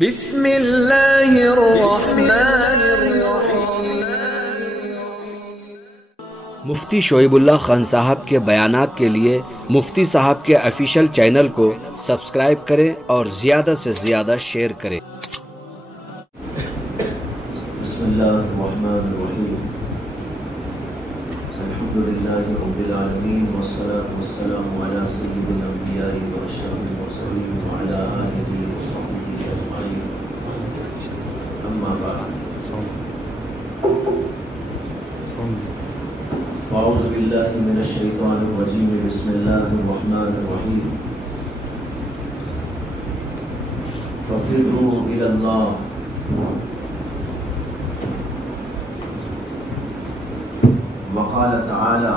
بسم اللہ الرحمن الرحیم۔ مفتی شعیب اللہ خان صاحب کے بیانات کے لیے مفتی صاحب کے آفیشیل چینل کو سبسکرائب کریں اور زیادہ سے زیادہ شیئر کریں۔ بسم اللہ الرحمن الرحیم۔ الحمدللہ رب العالمین والصلاة والسلام علی سید الانبیاء واشرف المرسلین وعلی آلہ وصحبہ اجمعین، اما بعد۔ اعوذ باللہ من الشیطان الرجیم، بسم اللہ الرحمن الرحیم۔ ففروا الی اللہ وقال تعالی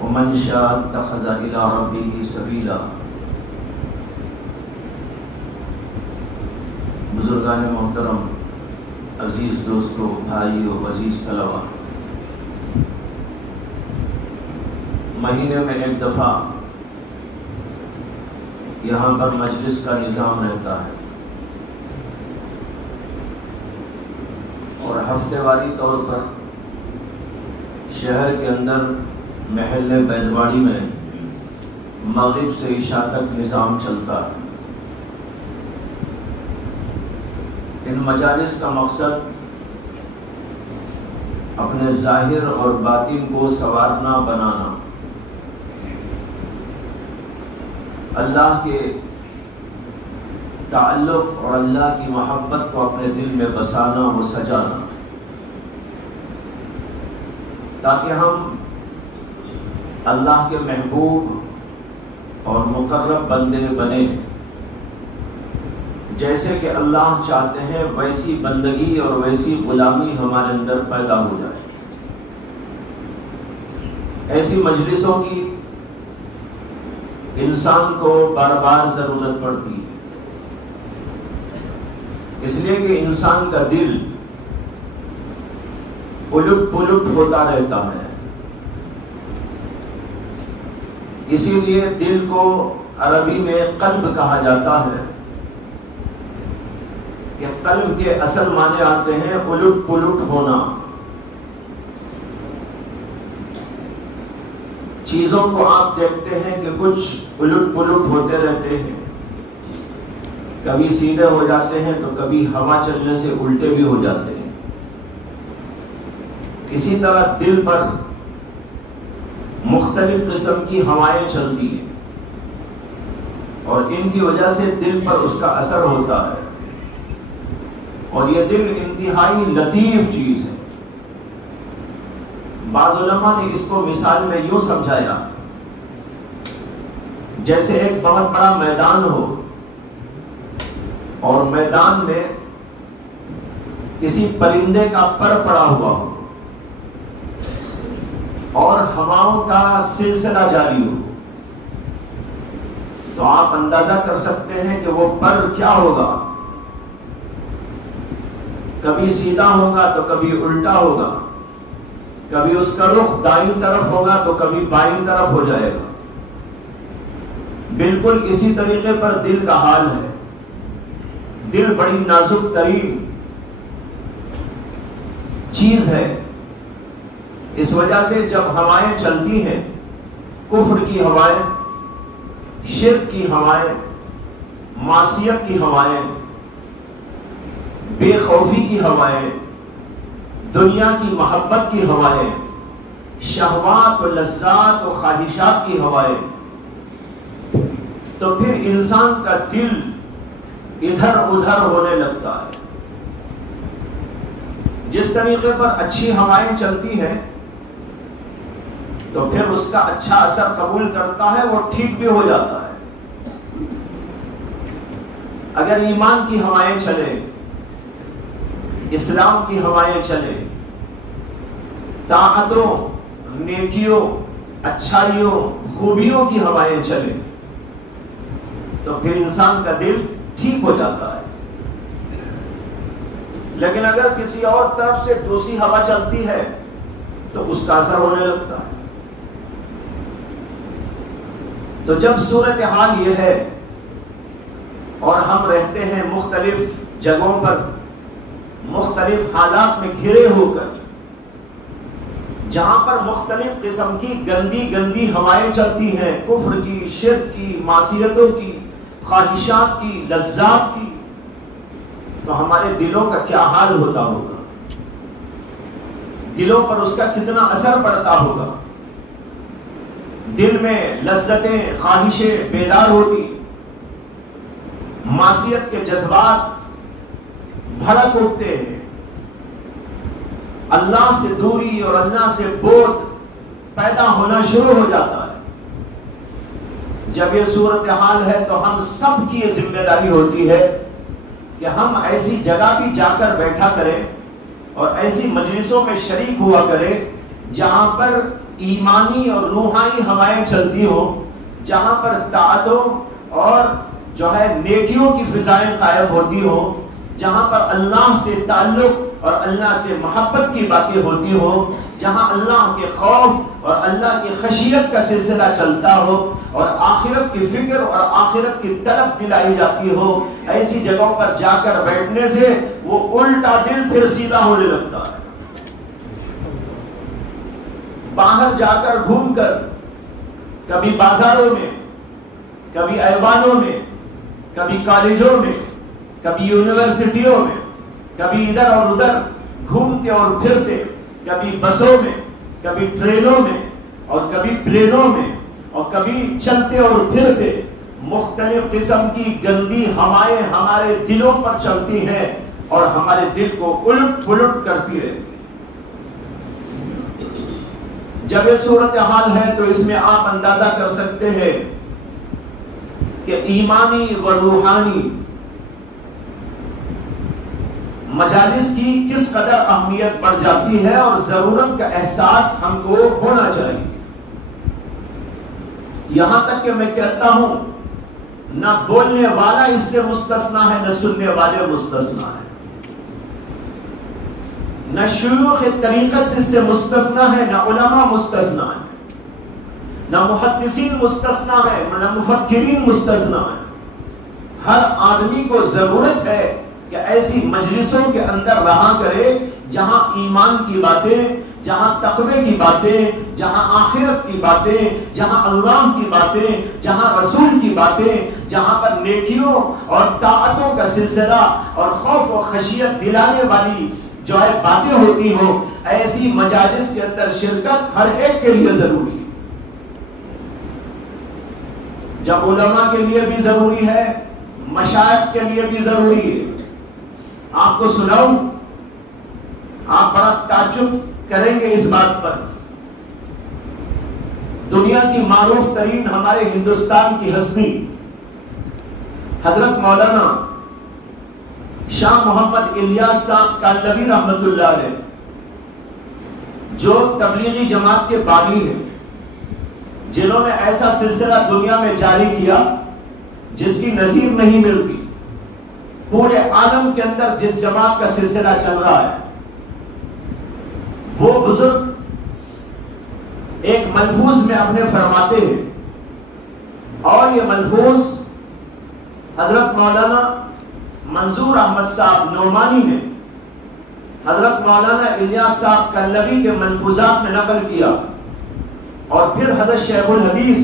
ومن شاء اتخذ الى ربه سبیلا۔ بزرگان محترم، عزیز دوستو، بھائیو، عزیز طلباء، مہینے میں ایک دفعہ یہاں پر مجلس کا نظام رہتا ہے اور ہفتے واری طور پر شہر کے اندر محل بیلواڑی میں مغرب سے عشاء تک نظام چلتا ہے۔ ان مجالس کا مقصد اپنے ظاہر اور باطن کو سنوارنا، بنانا، اللہ کے تعلق اور اللہ کی محبت کو اپنے دل میں بسانا اور سجانا، تاکہ ہم اللہ کے محبوب اور مقرب بندے بنیں۔ جیسے کہ اللہ چاہتے ہیں ویسی بندگی اور ویسی غلامی ہمارے اندر پیدا ہو جائے۔ ایسی مجلسوں کی انسان کو بار بار ضرورت پڑتی ہے، اس لیے کہ انسان کا دل الٹ پلٹ ہوتا رہتا ہے۔ اسی لیے دل کو عربی میں قلب کہا جاتا ہے کہ قلب کے اصل معنی آتے ہیں الٹ پلٹ ہونا۔ چیزوں کو آپ دیکھتے ہیں کہ کچھ الٹ پلٹ ہوتے رہتے ہیں، کبھی سیدھے ہو جاتے ہیں تو کبھی ہوا چلنے سے الٹے بھی ہو جاتے ہیں۔ اسی طرح دل پر مختلف قسم کی ہوائیں چلتی ہیں اور ان کی وجہ سے دل پر اس کا اثر ہوتا ہے، اور یہ دل انتہائی لطیف چیز ہے۔ بعض علماء نے اس کو مثال میں یوں سمجھایا، جیسے ایک بہت بڑا میدان ہو اور میدان میں کسی پرندے کا پر پڑا ہوا ہو اور ہواؤں کا سلسلہ جاری ہو، تو آپ اندازہ کر سکتے ہیں کہ وہ پر کیا ہوگا۔ کبھی سیدھا ہوگا تو کبھی الٹا ہوگا، کبھی اس کا رخ دائیں طرف ہوگا تو کبھی بائیں طرف ہو جائے گا۔ بالکل اسی طریقے پر دل کا حال ہے۔ دل بڑی نازک ترین چیز ہے، اس وجہ سے جب ہوائیں چلتی ہیں، کفر کی ہوائیں، شرک کی ہوائیں، معصیت کی ہوائیں، بے خوفی کی ہوائیں، دنیا کی محبت کی ہوائیں، شہوات و لذات و خواہشات کی ہوائیں، تو پھر انسان کا دل ادھر ادھر ہونے لگتا ہے۔ جس طریقے پر اچھی ہوائیں چلتی ہیں تو پھر اس کا اچھا اثر قبول کرتا ہے، وہ ٹھیک بھی ہو جاتا ہے۔ اگر ایمان کی ہوائیں چلیں، اسلام کی ہوائیں چلیں، طاعتوں، نیکیوں، اچھائیوں، خوبیوں کی ہوائیں چلیں، تو پھر انسان کا دل ٹھیک ہو جاتا ہے۔ لیکن اگر کسی اور طرف سے دوسری ہوا چلتی ہے تو اس کا اثر ہونے لگتا ہے. تو جب صورتحال یہ ہے اور ہم رہتے ہیں مختلف جگہوں پر مختلف حالات میں گھرے ہو کر، جہاں پر مختلف قسم کی گندی گندی ہوائیں چلتی ہیں، کفر کی، شرک کی، معصیتوں کی، خواہشات کی، لذات کی، تو ہمارے دلوں کا کیا حال ہوتا ہوگا، دلوں پر اس کا کتنا اثر پڑتا ہوگا. دل میں لذتیں، خواہشیں بیدار ہوتی، معصیت کے جذبات بھڑک اٹھتے ہیں، اللہ سے دوری اور اللہ سے بعد پیدا ہونا شروع ہو جاتا ہے. جب یہ صورتحال ہے تو ہم سب کی یہ ذمہ داری ہوتی ہے کہ ہم ایسی جگہ بھی جا کر بیٹھا کریں اور ایسی مجلسوں میں شریک ہوا کریں جہاں پر ایمانی اور روحانی ہوائیں چلتی ہوں، جہاں پر طاعتوں اور جو ہے نیکیوں کی فضائیں قائم ہوتی ہوں، جہاں پر اللہ سے تعلق اور اللہ سے محبت کی باتیں ہوتی ہوں، جہاں اللہ کے خوف اور اللہ کی خشیت کا سلسلہ چلتا ہو اور آخرت کی فکر اور آخرت کی طلب دلائی جاتی ہو. ایسی جگہوں پر جا کر بیٹھنے سے وہ الٹا دل پھر سیدھا ہونے لگتا ہے. باہر جا کر گھوم کر، کبھی بازاروں میں، کبھی ایوانوں میں، کبھی کالجوں میں، کبھی یونیورسٹیوں میں، کبھی ادھر اور ادھر گھومتے اور پھرتے، کبھی بسوں میں، کبھی ٹرینوں میں اور کبھی پلینوں میں اور کبھی چلتے اور پھرتے مختلف قسم کی گندی ہوائیں ہمارے دلوں پر چلتی ہیں اور ہمارے دل کو الٹ پلٹ کرتی رہتی. جب یہ صورتحال ہے تو اس میں آپ اندازہ کر سکتے ہیں کہ ایمانی و روحانی مجالس کی کس قدر اہمیت بڑھ جاتی ہے اور ضرورت کا احساس ہم کو ہونا چاہیے. یہاں تک کہ میں کہتا ہوں نہ بولنے والا اس سے مستثنا ہے، نہ سننے والے مستثنا ہے، نہ شیوخ طریقت اس سے مستثنا ہے، نہ علماء مستثنا ہے، نہ محدثین مستثنا ہے، نہ مفکرین مستثنا ہے. ہر آدمی کو ضرورت ہے کہ ایسی مجلسوں کے اندر رہا کرے جہاں ایمان کی باتیں، جہاں تقوی کی باتیں، جہاں آخرت کی باتیں، جہاں اللہ کی باتیں، جہاں رسول کی باتیں، جہاں پر نیکیوں اور طاعتوں کا سلسلہ اور خوف و خشیت دلانے والی جو ہے باتیں ہوتی ہوں. ایسی مجالس کے اندر شرکت ہر ایک کے لیے ضروری ہے. جب علماء کے لیے بھی ضروری ہے، مشائخ کے لیے بھی ضروری ہے. آپ کو سناؤں، آپ بڑا تعجب کریں گے اس بات پر. دنیا کی معروف ترین ہمارے ہندوستان کی ہستی حضرت مولانا شاہ محمد الیاس صاحب کالنوی رحمت اللہ علیہ، جو تبلیغی جماعت کے بانی ہیں، جنہوں نے ایسا سلسلہ دنیا میں جاری کیا جس کی نظیر نہیں ملتی. پورے عالم کے اندر جس جماعت کا سلسلہ چل رہا ہے، وہ بزرگ ایک ملفوظ میں اپنے فرماتے ہیں، اور یہ ملفوظ حضرت مولانا منظور احمد صاحب نعمانی نے حضرت مولانا الیاس صاحب کالنوی کے ملفوظات میں نقل کیا، اور پھر حضرت شیخ الحدیث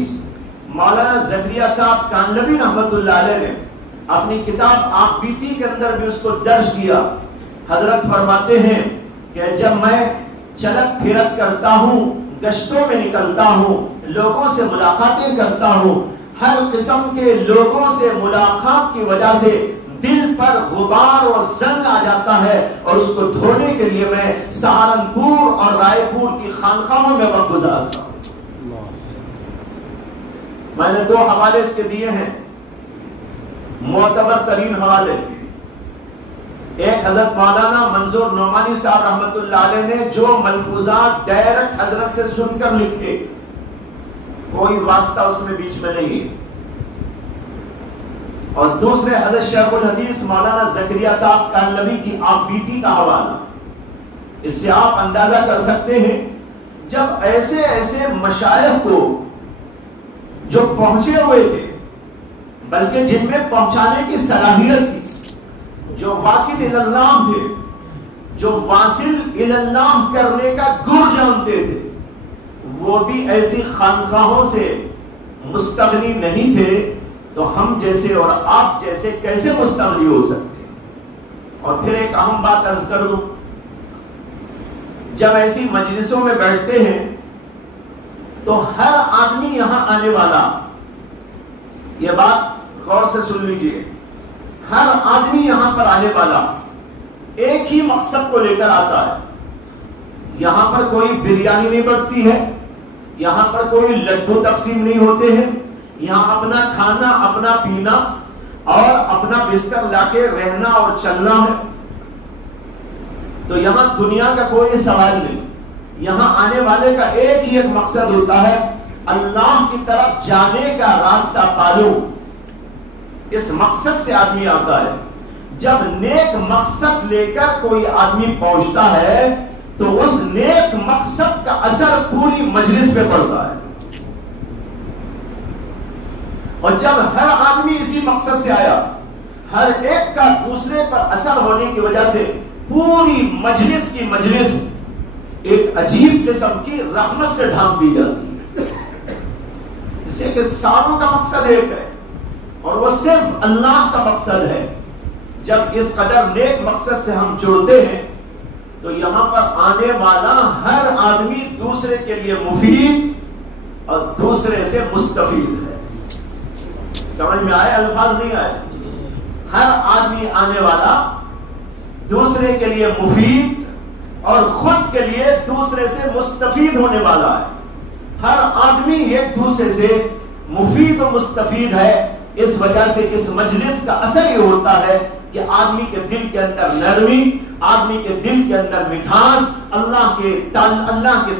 مولانا زکریا صاحب کالنوی رحمت اللہ علیہ نے اپنی کتاب آپ بیتی کے اندر بھی اس کو درج کیا. حضرت فرماتے ہیں کہ جب میں چلت پھرت کرتا ہوں، گشتوں میں نکلتا ہوں، لوگوں سے ملاقاتیں کرتا ہوں، ہر قسم کے لوگوں سے ملاقات کی وجہ سے دل پر غبار اور زنگ آ جاتا ہے، اور اس کو دھونے کے لیے میں سہارنپور اور رائے پور کی خانقاہوں میں وقت گزارتا ہوں. میں نے 2 حوالے اس کے دیے ہیں، معتبر ترین حوالے. ایک حضرت مولانا منظور نعمانی صاحب رحمت اللہ علیہ نے جو ملفوظات ڈائریکٹ حضرت سے سن کر لکھے، کوئی واسطہ اس میں بیچ میں نہیں ہے. اور دوسرے حضرت شیخ الحدیث مولانا زکریا صاحب کانلوی کی آپ بیتی کا حوالہ. اس سے آپ اندازہ کر سکتے ہیں جب ایسے ایسے مشائخ کو جو پہنچے ہوئے تھے بلکہ جن میں پہنچانے کی صلاحیت تھی, جو واصل اللہ تھے, جو واصل اللہ کرنے کا گر جانتے تھے, وہ بھی ایسی خانقاہوں سے مستغنی نہیں تھے, تو ہم جیسے اور آپ جیسے کیسے مستغنی ہو سکتے ہیں؟ اور پھر ایک اہم بات عرض کر دوں, جب ایسی مجلسوں میں بیٹھتے ہیں تو ہر آدمی یہاں آنے والا, یہ بات غور سے سن لیجئے, ہر آدمی یہاں پر آنے والا ایک ہی مقصد کو لے کر آتا ہے. یہاں پر کوئی بریانی نہیں بنتی ہے, یہاں پر کوئی لڈو تقسیم نہیں ہوتے ہیں, یہاں اپنا کھانا, اپنا پینا اور اپنا بستر لا کے رہنا اور چلنا ہے. تو یہاں دنیا کا کوئی سوال نہیں, یہاں آنے والے کا ایک ہی ایک مقصد ہوتا ہے, اللہ کی طرف جانے کا راستہ پالو. اس مقصد سے آدمی آتا ہے. جب نیک مقصد لے کر کوئی آدمی پہنچتا ہے تو اس نیک مقصد کا اثر پوری مجلس پہ پڑتا ہے. اور جب ہر آدمی اسی مقصد سے آیا, ہر ایک کا دوسرے پر اثر ہونے کی وجہ سے پوری مجلس کی مجلس ایک عجیب قسم کی رحمت سے ڈھانپ دی جاتی ہے. اسے کہ ساروں کا مقصد ایک ہے اور وہ صرف اللہ کا مقصد ہے. جب اس قدر نیک مقصد سے ہم جڑتے ہیں تو یہاں پر آنے والا ہر آدمی دوسرے کے لیے مفید اور دوسرے سے مستفید ہے. سمجھ میں آئے الفاظ نہیں آئے؟ ہر آدمی آنے والا دوسرے کے لیے مفید اور خود کے لیے دوسرے سے مستفید ہونے والا ہے. ہر آدمی ایک دوسرے سے مفید و مستفید ہے. اس وجہ سے اس مجلس کا اثر یہ ہوتا ہے کہ آدمی کے دل کے اندر نرمی, آدمی کے دل کے اندر مٹھاس, اللہ کے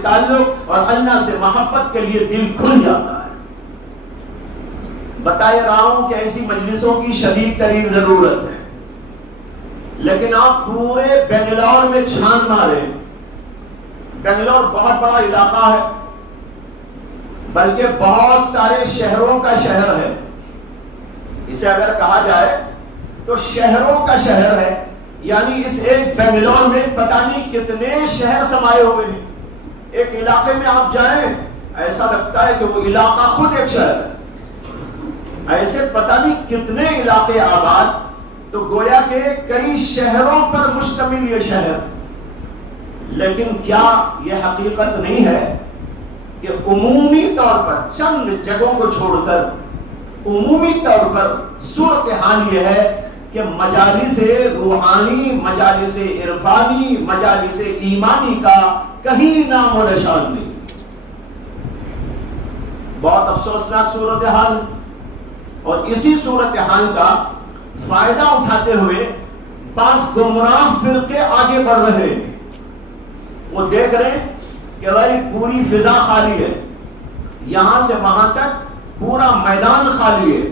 تعلق اور اللہ سے محبت کے لیے دل کھل جاتا ہے. بتائے رہا ہوں کہ ایسی مجلسوں کی شدید ترین ضرورت ہے. لیکن آپ پورے بنگلور میں چھان مارے, بنگلور بہت بڑا علاقہ ہے, بلکہ بہت سارے شہروں کا شہر ہے. اسے اگر کہا جائے تو شہروں کا شہر ہے, یعنی اس ایک بنگلور میں پتہ نہیں کتنے شہر سمائے ہوئے ہیں. ایک علاقے میں آپ جائیں ایسا لگتا ہے کہ وہ علاقہ خود ایک شہر ہے. ایسے پتہ نہیں کتنے علاقے آباد, تو گویا کہ کئی شہروں پر مشتمل یہ شہر. لیکن کیا یہ حقیقت نہیں ہے کہ عمومی طور پر چند جگہوں کو چھوڑ کر عمومی طور پر صورتحال یہ ہے کہ مجالس روحانی, مجالس عرفانی, مجالس ایمانی کا کہیں نام و نشان نہیں. بہت افسوسناک صورتحال. اور اسی صورتحال کا فائدہ اٹھاتے ہوئے بعض گمراہ فرقے آگے بڑھ رہے ہیں. وہ دیکھ رہے ہیں کہ بھائی پوری فضا خالی ہے, یہاں سے وہاں تک پورا میدان خالی ہے,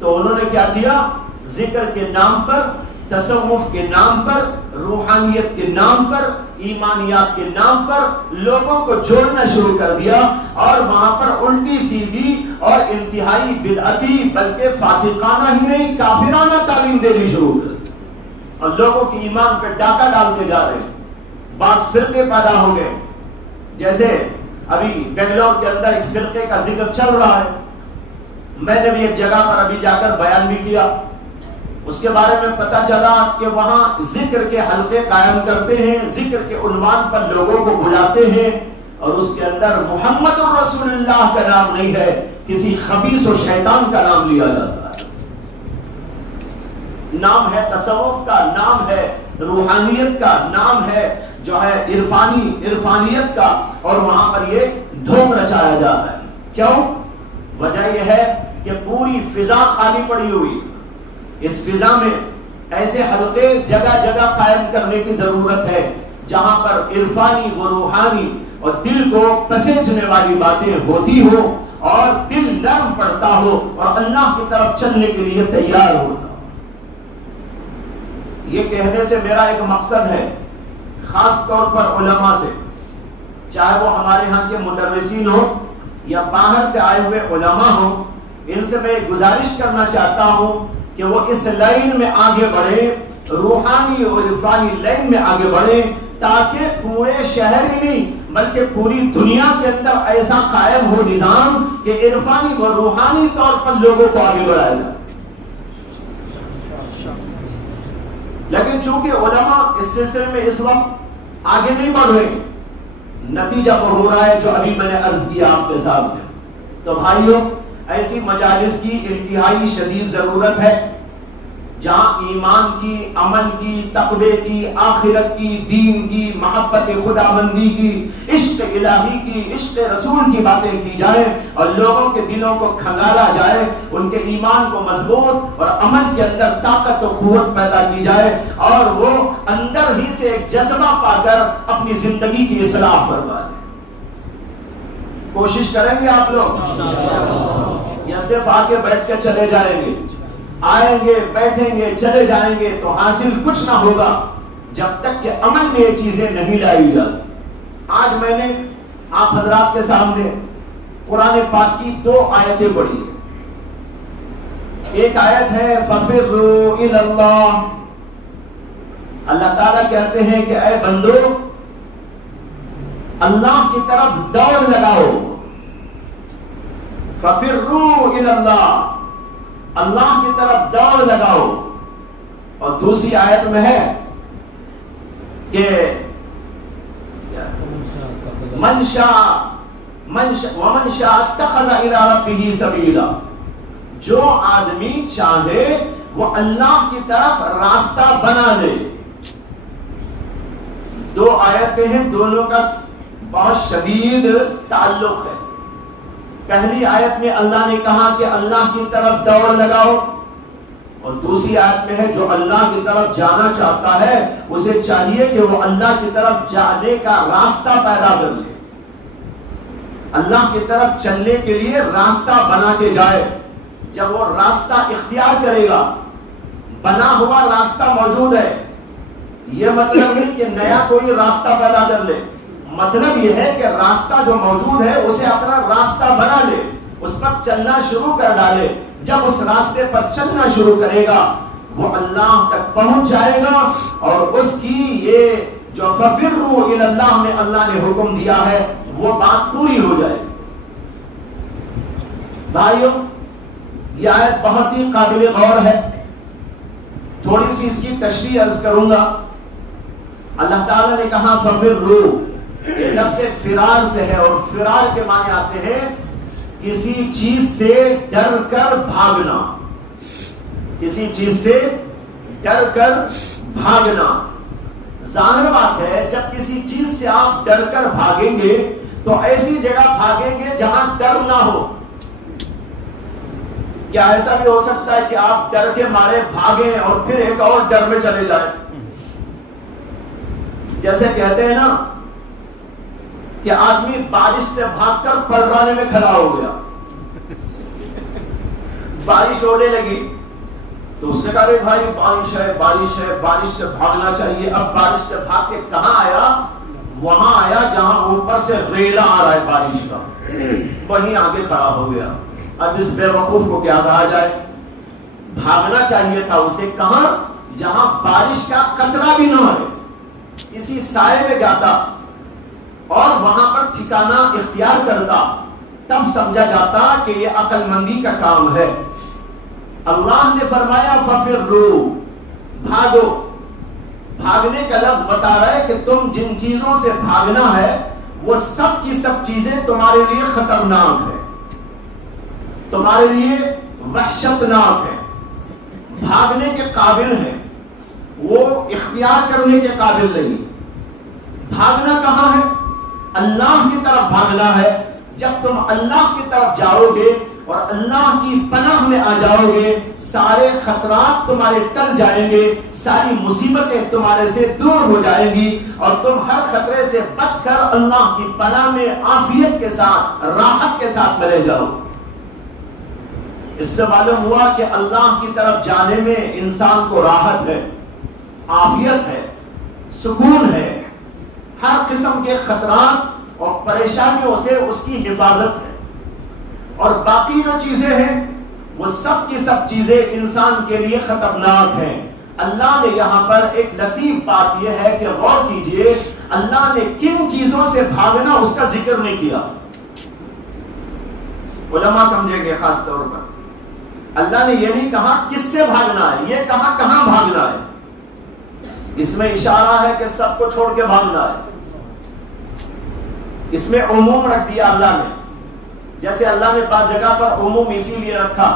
تو انہوں نے کیا کیا, ذکر کے نام پر, تصوف کے نام پر, روحانیت کے نام پر, ایمانیات کے نام پر لوگوں کو جوڑنا شروع کر دیا, اور وہاں پر الٹی سیدھی اور انتہائی بدعتی بلکہ فاسقانہ ہی نہیں کافرانہ تعلیم دینی شروع کر دی, اور لوگوں کی ایمان پہ ڈاکہ ڈالتے جا رہے ہیں. بعض فرقے پیدا ہو گئے, جیسے ابھی بنگلور کے اندر ایک فرقے کا ذکر چل رہا ہے. میں نے بھی ایک جگہ پر ابھی جا کر بیان بھی کیا. اس کے بارے میں پتا چلا کہ وہاں ذکر کے حلقے قائم کرتے ہیں, ذکر کے عنوان پر لوگوں کو بلاتے ہیں, اور اس کے اندر محمد الرسول اللہ کا نام نہیں ہے, کسی خبیث و شیطان کا نام لیا جاتا ہے. نام ہے تصوف کا, نام ہے روحانیت کا, نام ہے جو ہے عرفانیت کا, اور وہاں پر یہ دھوم رچایا جاتا ہے. کیوں؟ وجہ یہ ہے کہ پوری فضا خالی پڑی ہوئی. اس فضا میں ایسے حلقے جگہ جگہ قائم کرنے کی ضرورت ہے جہاں پر عرفانی و روحانی اور دل کو پسینچنے والی باتیں ہوتی ہو, اور دل نرم پڑتا ہو اور اللہ کی طرف چلنے کے لیے تیار ہوتا ہو۔ یہ کہنے سے میرا ایک مقصد ہے، خاص طور پر علماء سے، چاہے وہ ہمارے ہاں کے مدرسین ہو یا باہر سے آئے ہوئے علماء ہوں، ان سے میں گزارش کرنا چاہتا ہوں کہ وہ اس لائن میں آگے بڑھیں، روحانی اور عرفانی لائن میں آگے بڑھیں، تاکہ پورے شہر ہی نہیں بلکہ پوری دنیا کے اندر ایسا قائم ہو نظام کہ عرفانی اور روحانی طور پر لوگوں کو آگے بڑھائے گا۔ لیکن چونکہ علماء اس سلسلے میں اس وقت آگے نہیں بڑھ رہے، نتیجہ وہ ہو رہا ہے جو ابھی میں نے عرض کیا آپ کے سامنے۔ تو بھائیوں، ایسی مجالس کی انتہائی شدید ضرورت ہے جہاں ایمان کی، عمل کی، تقوی کی، آخرت کی، دین کی، محبت خداوندی کی، عشق الہی کی، عشق رسول کی باتیں کی جائیں اور لوگوں کے دلوں کو کھنگالا جائے، ان کے ایمان کو مضبوط اور عمل کے اندر طاقت و قوت پیدا کی جائے اور وہ اندر ہی سے ایک جذبہ پا کر اپنی زندگی کی اصلاح فرما لیں۔ کوشش کریں گے آپ لوگ یا صرف آ کے بیٹھ کے چلے جائیں گے؟ آئیں گے، بیٹھیں گے، چلے جائیں گے تو حاصل کچھ نہ ہوگا جب تک کہ عمل میں یہ چیزیں نہیں لائی جاتی۔ آج میں نے آپ حضرات کے سامنے قرآن پاک کی 2 آیتیں پڑھی ہیں۔ ایک آیت ہے فَفِرُّوا إِلَى اللَّهِ، اللہ تعالیٰ کہتے ہیں کہ اے بندو اللہ کی طرف دوڑ لگاؤ، فَفِرُّوا إِلَى اللَّهِ، اللہ کی طرف دوڑ لگاؤ۔ اور دوسری آیت میں ہے کہ من شاء ومن شاء اتخذ الى ربه سبیلا، جو آدمی چاہے وہ اللہ کی طرف راستہ بنا لے۔ 2 آیتیں ہیں، دونوں کا بہت شدید تعلق ہے۔ پہلی آیت میں اللہ نے کہا کہ اللہ کی طرف دوڑ لگاؤ، اور دوسری آیت میں ہے جو اللہ کی طرف جانا چاہتا ہے اسے چاہیے کہ وہ اللہ کی طرف جانے کا راستہ پیدا کر لے، اللہ کی طرف چلنے کے لیے راستہ بنا کے جائے۔ جب وہ راستہ اختیار کرے گا، بنا ہوا راستہ موجود ہے، یہ مطلب نہیں کہ نیا کوئی راستہ پیدا کر لے، مطلب یہ ہے کہ راستہ جو موجود ہے اسے اپنا راستہ بنا لے، اس پر چلنا شروع کر ڈالے۔ جب اس راستے پر چلنا شروع کرے گا وہ اللہ تک پہنچ جائے گا اور اس کی یہ جو فَفِرُّوا إِلَى اللَّهِ میں اللہ نے حکم دیا ہے وہ بات پوری ہو جائے گی۔ بھائیوں، یہ آیت بہت ہی قابل غور ہے، تھوڑی سی اس کی تشریح عرض کروں گا۔ اللہ تعالیٰ نے کہا فَفِرُّوا، یہ لفظ فرار سے ہے اور فرار کے معنی آتے ہیں کسی چیز سے ڈر کر بھاگنا، کسی چیز سے ڈر کر بھاگنا۔ ظاہر بات ہے جب کسی چیز سے آپ ڈر کر بھاگیں گے تو ایسی جگہ بھاگیں گے جہاں ڈر نہ ہو۔ کیا ایسا بھی ہو سکتا ہے کہ آپ ڈر کے مارے بھاگیں اور پھر ایک اور ڈر میں چلے جائیں؟ جیسے کہتے ہیں نا کہ آدمی بارش سے بھاگ کر پلرانے میں کھڑا ہو گیا، بارش ہونے لگی تو اس نے کہا بھائی بارش ہے، بارش ہے، بارش سے بھاگنا چاہیے۔ اب بارش سے بھاگ کے کہاں آیا؟ وہاں آیا جہاں اوپر سے ریلا آ رہا ہے بارش کا، وہیں آگے کھڑا ہو گیا۔ اب اس بے وقوف کو کیا کہا جائے؟ بھاگنا چاہیے تھا اسے کہاں؟ جہاں بارش کا قطرہ بھی نہ ہو، کسی سائے میں جاتا اور وہاں پر ٹھکانہ اختیار کرتا، تب سمجھا جاتا کہ یہ عقل مندی کا کام ہے۔ اللہ نے فرمایا فَفِرُّوا، بھاگو۔ بھاگنے کا لفظ بتا رہا ہے کہ تم جن چیزوں سے بھاگنا ہے وہ سب کی سب چیزیں تمہارے لیے خطرناک ہیں، تمہارے لیے وحشتناک ہیں، بھاگنے کے قابل ہیں، وہ اختیار کرنے کے قابل نہیں۔ بھاگنا کہاں ہے؟ اللہ کی طرف بھاگنا ہے۔ جب تم اللہ کی طرف جاؤ گے اور اللہ کی پناہ میں آ جاؤ گے، سارے خطرات تمہارے ٹل جائیں گے، ساری مصیبتیں تمہارے سے دور ہو جائیں گی، اور تم ہر خطرے سے بچ کر اللہ کی پناہ میں عافیت کے ساتھ، راحت کے ساتھ چلے جاؤ۔ اس سے معلوم ہوا کہ اللہ کی طرف جانے میں انسان کو راحت ہے، عافیت ہے، سکون ہے، ہر قسم کے خطرات اور پریشانیوں سے اس کی حفاظت ہے، اور باقی جو چیزیں ہیں وہ سب کی سب چیزیں انسان کے لیے خطرناک ہیں۔ اللہ نے یہاں پر ایک لطیف بات یہ ہے کہ غور کیجئے، اللہ نے کن چیزوں سے بھاگنا اس کا ذکر نہیں کیا۔ علماء سمجھیں گے خاص طور پر، اللہ نے یہ نہیں کہا کس سے بھاگنا ہے، یہ کہا کہاں بھاگنا ہے۔ اس میں اشارہ ہے کہ سب کو چھوڑ کے بھاگنا ہے، اس میں عموم رکھ دیا اللہ نے، جیسے اللہ نے بعض جگہ پر عموم اسی لیے رکھا،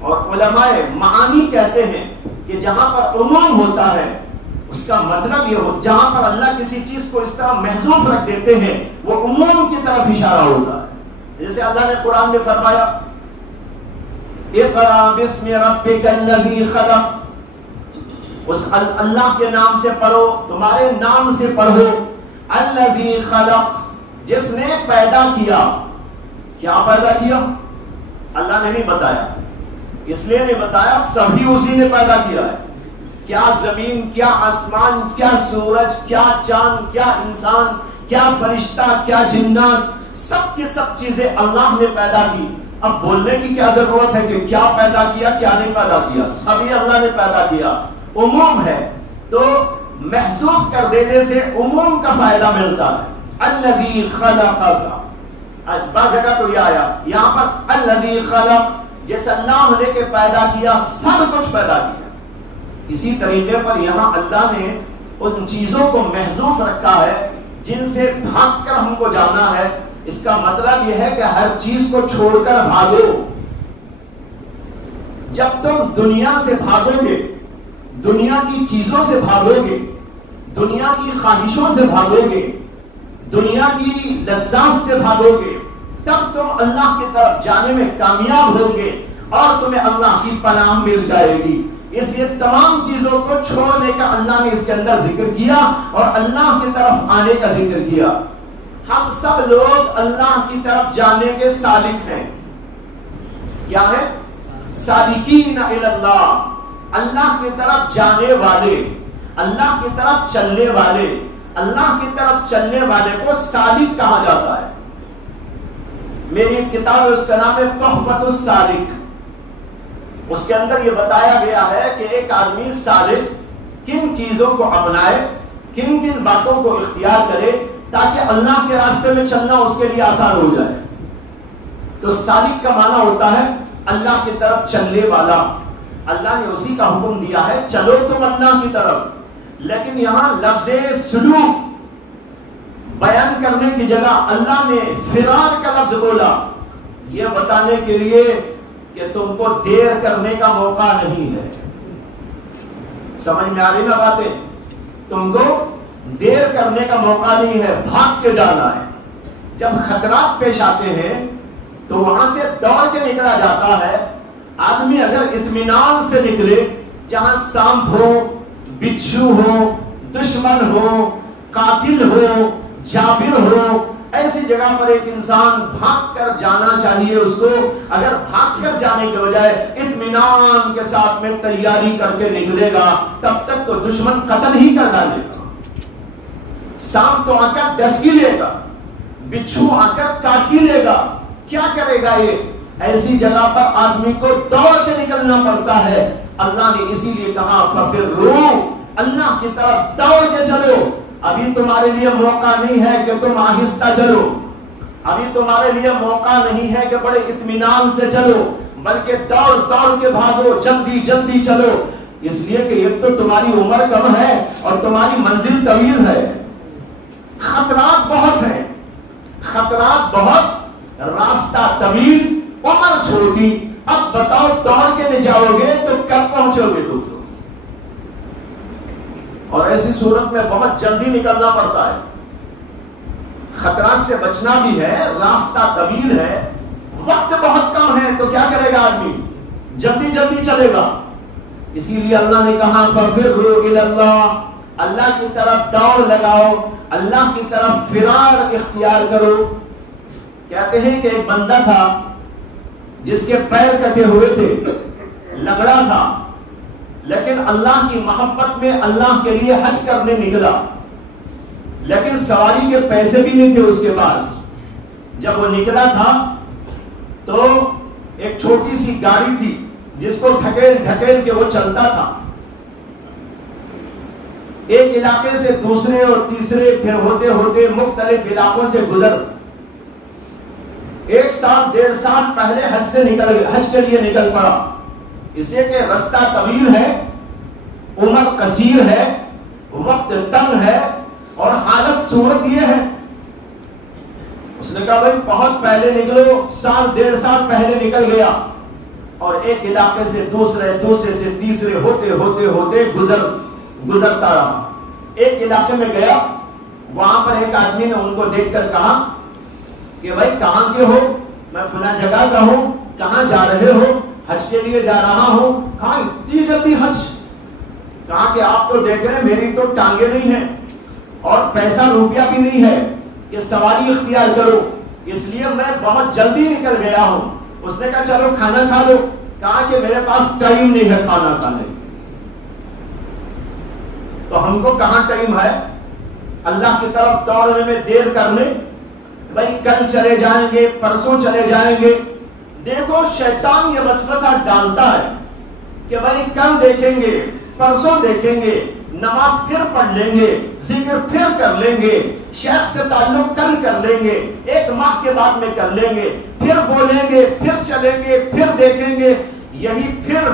اور علماء معانی کہتے ہیں کہ جہاں پر عموم ہوتا ہے اس کا مطلب یہ ہو، جہاں پر اللہ کسی چیز کو اس طرح محذوف رکھ دیتے ہیں وہ عموم کی طرف اشارہ ہوتا ہے۔ جیسے اللہ نے قرآن میں فرمایا اقرأ بسم ربک الذی خلق، اس اللہ کے نام سے پڑھو، تمہارے نام سے پڑھو، الذی خلق، جس نے پیدا کیا۔ کیا پیدا کیا؟ اللہ نے نہیں بتایا، اس لیے نہیں بتایا، سبھی اسی نے پیدا کیا ہے۔ کیا زمین، کیا آسمان، کیا سورج، کیا چاند، کیا انسان، کیا فرشتہ، کیا جنات، سب کی سب چیزیں اللہ نے پیدا کی۔ اب بولنے کی کیا ضرورت ہے کہ کیا پیدا کیا، کیا نہیں پیدا کیا، سبھی اللہ نے پیدا کیا۔ عموم ہے تو محذوف کر دینے سے عموم کا فائدہ ملتا ہے۔ الذی خلق، بعض جگہ تو یہ آیا، یہاں پر الذی خلق، جیسے اللہ نے کے پیدا کیا، سب کچھ پیدا کیا۔ اسی طریقے پر یہاں اللہ نے ان چیزوں کو محذوف رکھا ہے جن سے بھاگ کر ہم کو جانا ہے۔ اس کا مطلب یہ ہے کہ ہر چیز کو چھوڑ کر بھاگو۔ جب تم دنیا سے بھاگو گے، دنیا کی چیزوں سے بھاگو گے، دنیا کی خواہشوں سے بھاگو گے، دنیا کی لذات سے بھاگو گے، تب تم اللہ کی طرف جانے میں کامیاب ہوگے اور تمہیں اللہ کی پناہ مل جائے گی۔ اس لیے تمام چیزوں کو چھوڑنے کا اللہ نے اس کے اندر ذکر کیا اور اللہ کی طرف آنے کا ذکر کیا۔ ہم سب لوگ اللہ کی طرف جانے کے سالک ہیں۔ کیا ہے؟ سالکین الی اللہ، اللہ کی طرف جانے والے، اللہ کی طرف چلنے والے۔ اللہ کی طرف چلنے والے کو سالک کہا جاتا ہے۔ میری ایک کتاب ہے، اس کا نام ہے تحفۃ السالک، اس کے اندر یہ بتایا گیا ہے کہ ایک آدمی سالک کن چیزوں کو اپنائے، کن کن باتوں کو اختیار کرے تاکہ اللہ کے راستے میں چلنا اس کے لیے آسان ہو جائے۔ تو سالک کا معنی ہوتا ہے اللہ کی طرف چلنے والا۔ اللہ نے اسی کا حکم دیا ہے چلو تم اللہ کی طرف، لیکن یہاں لفظ سلوک بیان کرنے کی جگہ اللہ نے فرار کا لفظ بولا، یہ بتانے کے لیے کہ تم کو دیر کرنے کا موقع نہیں ہے۔ سمجھ میں آ رہی نا باتیں؟ تم کو دیر کرنے کا موقع نہیں ہے، بھاگ کے جانا ہے۔ جب خطرات پیش آتے ہیں تو وہاں سے دوڑ کے نکلا جاتا ہے۔ آدمی اگر اطمینان سے نکلے، جہاں سانپ ہو، بچھو ہو، دشمن ہو، قاتل ہو، جابر ہو، ایسی جگہ پر ایک انسان بھاگ کر جانا چاہیے اس کو۔ اگر بھاگ کر جانے کے بجائے اطمینان کے ساتھ میں تیاری کر کے نکلے گا، تب تک تو دشمن قتل ہی کر ڈالے گا۔ سانپ تو آ کر ڈس ہی لے گا، بچھو آ کر کاٹ ہی لے گا، کیا کرے گا یہ؟ ایسی جگہ پر آدمی کو دوڑ کے نکلنا پڑتا ہے۔ اللہ نے اسی لیے کہا ففروا، اللہ کی طرف دوڑ کے چلو۔ ابھی تمہارے لیے موقع نہیں ہے کہ تم آہستہ چلو، ابھی تمہارے لیے موقع نہیں ہے کہ بڑے اطمینان سے چلو، بلکہ دوڑ دوڑ کے بھاگو، جلدی جلدی چلو، اس لیے کہ ایک تو تمہاری عمر کم ہے اور تمہاری منزل طویل ہے۔ خطرات بہت ہیں، خطرات بہت، راستہ طویل، عمر چھوٹی۔ اب بتاؤ دوڑ کے نہیں جاؤ گے تو کب پہنچو گے تم؟ اور ایسی صورت میں بہت جلدی نکلنا پڑتا ہے۔ خطرات سے بچنا بھی ہے، راستہ طویل ہے، وقت بہت کم ہے تو کیا کرے گا آدمی؟ جلدی جلدی چلے گا. اسی لیے اللہ نے کہا فَفِرُّوا إِلَى اللَّهِ، اللہ کی طرف دوڑ لگاؤ، اللہ کی طرف فرار اختیار کرو. کہتے ہیں کہ ایک بندہ تھا جس کے پیر کٹے ہوئے تھے، لنگڑا تھا، لیکن اللہ کی محبت میں اللہ کے لیے حج کرنے نکلا، لیکن سواری کے پیسے بھی نہیں تھے اس کے پاس. جب وہ نکلا تھا تو ایک چھوٹی سی گاڑی تھی جس کو ڈھکیل ڈھکیل کے وہ چلتا تھا، ایک علاقے سے دوسرے اور تیسرے، پھر ہوتے ہوتے مختلف علاقوں سے گزر. 1 سال 1.5 سال پہلے حج کے لیے نکل پڑا. اسے کہ رستہ طویل ہے، عمر قصیر ہے، وقت تنگ ہے اور حالت صورت یہ ہے. اس نے کہا بھائی بہت پہلے نکلو، 1 سال 1.5 سال پہلے نکل گیا، اور ایک علاقے سے دوسرے، دوسرے سے تیسرے ہوتے ہوتے ہوتے گزرتا رہا. ایک علاقے میں گیا، وہاں پر ایک آدمی نے ان کو دیکھ کر کہا کہ بھائی کہاں کے ہو؟ میں فلاں جگہ کا ہوں. کہاں جا رہے ہو؟ حج کے لیے جا رہا ہوں. کہاں اتنی جلدی حج؟ کہا کہ آپ تو دیکھ رہے ہیں میری تو ٹانگیں نہیں ہیں اور پیسہ روپیہ بھی نہیں ہے کہ سواری اختیار کرو، اس لیے میں بہت جلدی نکل گیا ہوں. اس نے کہا چلو کھانا کھا لو. کہا کہ میرے پاس ٹائم نہیں ہے کھانا کھانے. تو ہم کو کہاں ٹائم ہے اللہ کی طرف دوڑنے میں، دیر کرنے. بھائی کل چلے جائیں گے، پرسوں چلے جائیں گے. دیکھو شیطان یہ وسوسہ ڈالتا ہے کہ بھائی کل دیکھیں گے، پرسوں دیکھیں گے، نماز پھر پڑھ لیں گے، ذکر پھر کر لیں گے، شیخ سے تعلق کل کر لیں گے، 1 ماہ کے بعد میں کر لیں گے، پھر بولیں گے، پھر چلیں گے، پھر دیکھیں گے. یہی پھر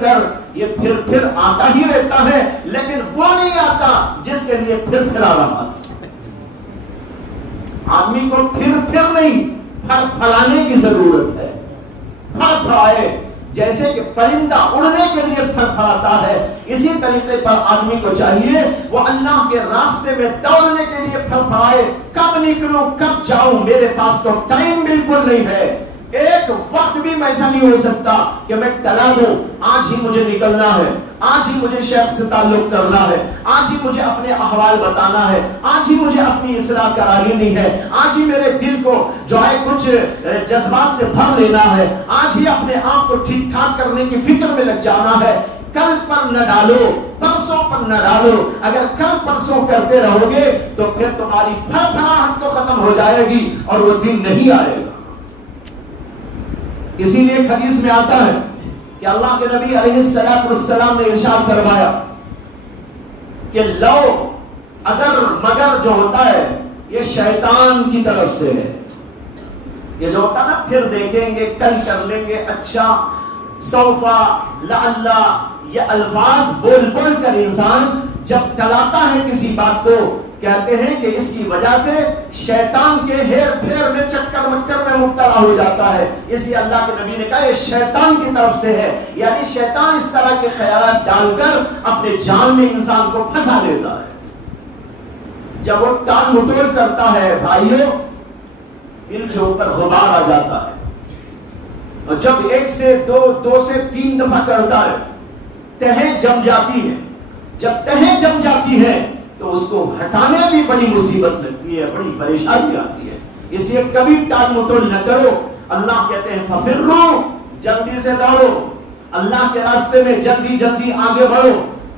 کر یہ پھر آتا ہی رہتا ہے، لیکن وہ نہیں آتا جس کے لیے پھر آ رہا. آدمی کو پھر نہیں، پھلانے کی ضرورت ہے. پھلائے، جیسے کہ پرندہ اڑنے کے لیے پھلاتا ہے، اسی طریقے پر آدمی کو چاہیے وہ اللہ کے راستے میں دوڑنے کے لیے پھلائے. کب نکلوں، کب جاؤں، میرے پاس تو ٹائم بالکل نہیں ہے. ایک وقت بھی ایسا نہیں ہو سکتا کہ میں ٹلا دوں. آج ہی مجھے نکلنا ہے، آج ہی مجھے شیخ سے تعلق کرنا ہے، آج ہی مجھے اپنے احوال بتانا ہے، آج ہی مجھے اپنی اصلاح کرانی نہیں ہے، آج ہی میرے دل کو جو ہے کچھ جذبات سے بھر لینا ہے، آج ہی اپنے آپ کو ٹھیک ٹھاک کرنے کی فکر میں لگ جانا ہے. کل پر نہ ڈالو، پرسوں پر نہ ڈالو. اگر کل پرسوں کرتے رہو گے تو پھر تمہاری پھلاہٹ تو ختم ہو جائے گی اور وہ دن نہیں آئے گا. اسی لیے حدیث میں آتا ہے کہ اللہ کے نبی علیہ السلام نے ارشاد فرمایا کہ لو، اگر، مگر جو ہوتا ہے یہ شیطان کی طرف سے ہے. یہ جو ہوتا ہے نا پھر دیکھیں گے، کل کر لیں گے، اچھا، سوفا، لعلہ، یہ الفاظ بول بول کر انسان جب ٹلاتا ہے کسی بات کو، کہتے ہیں کہ اس کی وجہ سے شیطان کے ہیر پھیر میں، چکر مکر میں مبتلا ہو جاتا ہے. اس لیے اللہ کے نبی نے کہا یہ شیطان کی طرف سے ہے، یعنی شیطان اس طرح کے خیالات ڈال کر اپنے جال میں انسان کو پھنسا لیتا ہے. جب وہ ٹال مٹول کرتا ہے بھائیوں، دل کے اوپر غبار آ جاتا ہے، اور جب 1 سے 2 سے 3 دفعہ کرتا ہے تہیں جم جاتی ہے. جب تہیں جم جاتی ہے تو اس کو ہٹانے بھی بڑی مصیبت لگتی ہے، بڑی پریشانی آتی ہے. اس لیے کبھی ٹال مٹول نہ کرو. اللہ کہتے ہیں ففروا، جلدی سے دوڑو، اللہ کے راستے میں جلدی جلدی آگے بڑھو.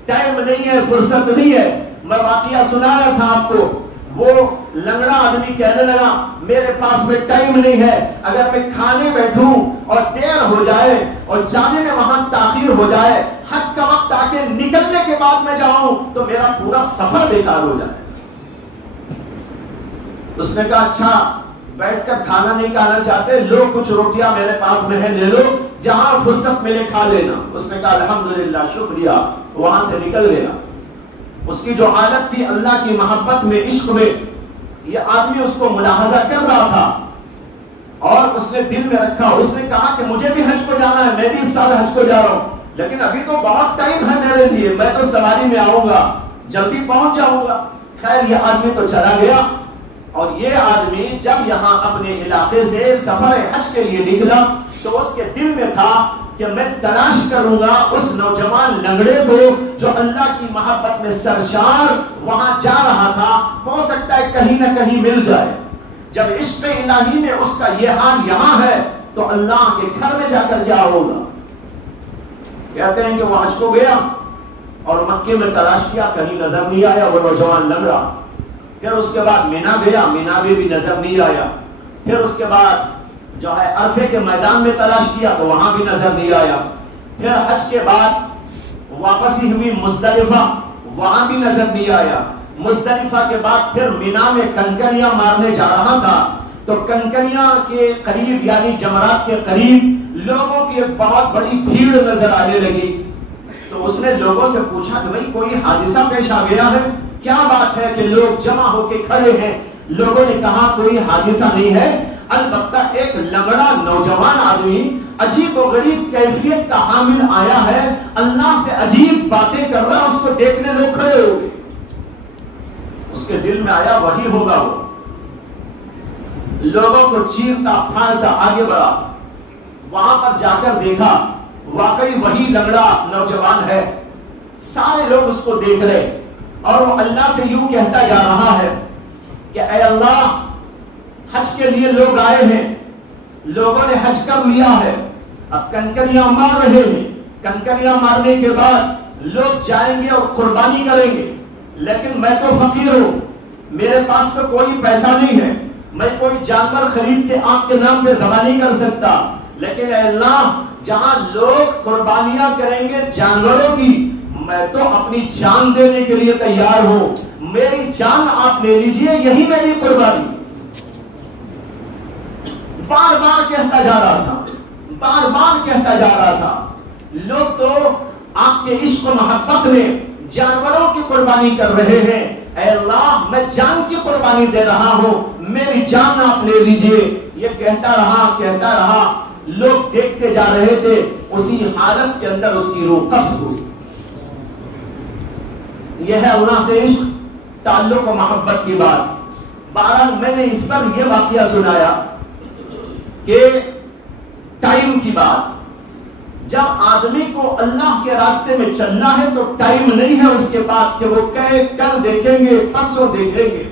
ٹائم نہیں ہے، فرصت نہیں ہے. میں واقعہ سنا رہا تھا آپ کو، وہ لنگڑا آدمی کہنے لگا میرے پاس میں ٹائم نہیں ہے، اگر میں کھانے بیٹھوں اور دیر ہو جائے اور جانے میں وہاں تاخیر ہو جائے، حج کا وقت آ کے نکلنے کے بعد میں جاؤں تو میرا پورا سفر بیکار ہو جائے. اس نے کہا اچھا بیٹھ کر کھانا نہیں کھانا چاہتے، لو کچھ روٹیاں میرے پاس میں ہے، لے لو، جہاں فرصت ملے کھا لینا. اس نے کہا الحمدللہ، شکریہ. وہاں سے نکل گیا. اس کی جو حالت تھی اللہ کی محبت میں، عشق میں، یہ آدمی اس کو ملاحظہ کر رہا تھا اور اس نے دل میں رکھا. اس نے کہا کہ مجھے بھی حج کو جانا ہے، میں بھی اس سال حج کو جا رہا ہوں، لیکن ابھی تو بہت ٹائم ہے میرے لیے، میں تو سواری میں آؤں گا، جلدی پہنچ جاؤں گا. خیر یہ آدمی تو چلا گیا. اور یہ آدمی جب یہاں اپنے علاقے سے سفر حج کے لیے نکلا تو اس کے دل میں تھا کہ میں تلاش کروں گا اس نوجوان لنگڑے کو جو اللہ کی محبت میں سرشار وہاں جا رہا تھا، ہو سکتا ہے کہیں نہ کہیں مل جائے۔ جب عشق الہی میں اس کا یہ حال یہاں ہے تو اللہ کے گھر میں جا کر کیا ہوگا؟ کہتے ہیں کہ وہ حج کو گیا اور مکے میں تلاش کیا، کہیں نظر نہیں آیا وہ نوجوان لنگڑا۔ پھر اس کے بعد مینا گیا، مینا میں بھی نظر نہیں آیا۔ پھر اس کے بعد جو ہے عرفے کے میدان میں تلاش کیا تو وہاں بھی نظر نہیں آیا۔ پھر حج کے بعد واپسی ہوئی مزدلفہ، وہاں بھی نظر نہیں آیا۔ مزدلفہ کے بعد پھر مینا میں کنکریاں مارنے جا رہا تھا تو کنکریاں کے قریب یعنی جمرات کے قریب لوگوں کی ایک بہت بڑی بھیڑ نظر آنے لگی۔ تو اس نے لوگوں سے پوچھا کہ بھئی کوئی حادثہ پیش آ گیا ہے، کیا بات ہے کہ لوگ جمع ہو کے کھڑے ہیں؟ لوگوں نے کہا کوئی حادثہ نہیں ہے، البتہ ایک لنگڑا نوجوان آدمی عجیب و غریب کیفیت کا حامل آیا ہے، اللہ سے عجیب باتیں کر رہا، اس کو دیکھنے لوگ کھڑے ہو گئے۔ اس کے دل میں آیا وہی ہوگا وہ، لوگوں کو چیرتا پھاڑتا آگے بڑھا، وہاں پر جا کر دیکھا واقعی وہی لنگڑا نوجوان ہے۔ سارے لوگ اس کو دیکھ رہے اور وہ اللہ سے یوں کہتا جا رہا ہے کہ اے اللہ، حج کے لیے لوگ آئے ہیں، لوگوں نے حج کر لیا ہے، اب کنکریاں مار رہے ہیں، کنکریاں مارنے کے بعد لوگ جائیں گے اور قربانی کریں گے، لیکن میں تو فقیر ہوں، میرے پاس تو کوئی پیسہ نہیں ہے، میں کوئی جانور خرید کے آپ کے نام پہ ذبح نہیں کر سکتا، لیکن اے اللہ جہاں لوگ قربانیاں کریں گے جانوروں کی، میں تو اپنی جان دینے کے لیے تیار ہوں، میری جان آپ لے لیجئے، یہی میری قربانی۔ بار بار کہتا جا رہا تھا، بار بار کہتا جا رہا تھا۔ لوگ تو آپ کے عشق و محبت میں جانوروں کی قربانی کر رہے ہیں، اے اللہ میں جان کی قربانی دے رہا ہوں، میری جان آپ لے لیجئے۔ یہ کہتا رہا، لوگ دیکھتے جا رہے تھے، اسی حالت کے اندر اس کی روح قبض ہوئی۔ یہ ہے اللہ سے عشق، تعلق و محبت کی بات۔ بہرحال میں نے اس پر یہ واقعہ سنایا کہ ٹائم کی بات، جب آدمی کو اللہ کے راستے میں چلنا ہے تو ٹائم نہیں ہے اس کے بعد کہ وہ کہے کل دیکھیں گے، پرسوں دیکھیں گے۔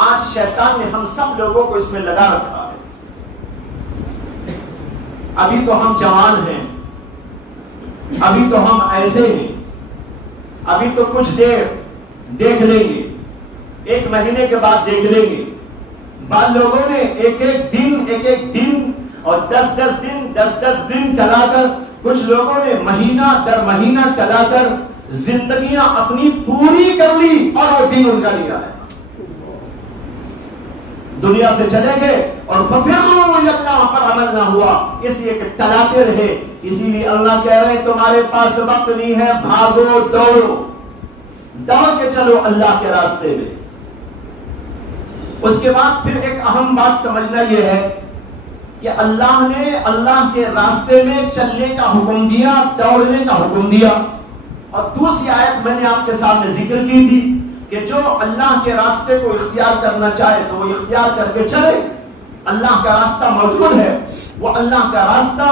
آج شیطان نے ہم سب لوگوں کو اس میں لگا رکھا ہے۔ ابھی تو ہم جوان ہیں، ابھی تو ہم ایسے ہیں، ابھی تو کچھ دیر دیکھ لیں گے، ایک مہینے کے بعد دیکھ لیں گے۔ بعض لوگوں نے ایک ایک دن اور 10 دن چلا کر، کچھ لوگوں نے مہینہ در مہینہ چلا کر زندگیاں اپنی پوری کر لی اور وہ دن ان کا نہیں آیا۔ دنیا سے چلے گئے اور ففروا الی اللہ پر عمل نہ ہوا، اس لیے کہ ٹلاتے رہے۔ اسی لیے اللہ کہہ رہے ہیں تمہارے پاس وقت نہیں ہے، بھاگو دوڑو، دوڑ کے چلو اللہ کے راستے میں۔ اس کے بعد پھر ایک اہم بات سمجھنا یہ ہے کہ اللہ نے اللہ کے راستے میں چلنے کا حکم دیا، دوڑنے کا حکم دیا۔ اور دوسری آیت میں نے آپ کے سامنے ذکر کی تھی کہ جو اللہ کے راستے کو اختیار کرنا چاہے تو وہ اختیار کر کے چلے۔ اللہ کا راستہ موجود ہے، وہ اللہ کا راستہ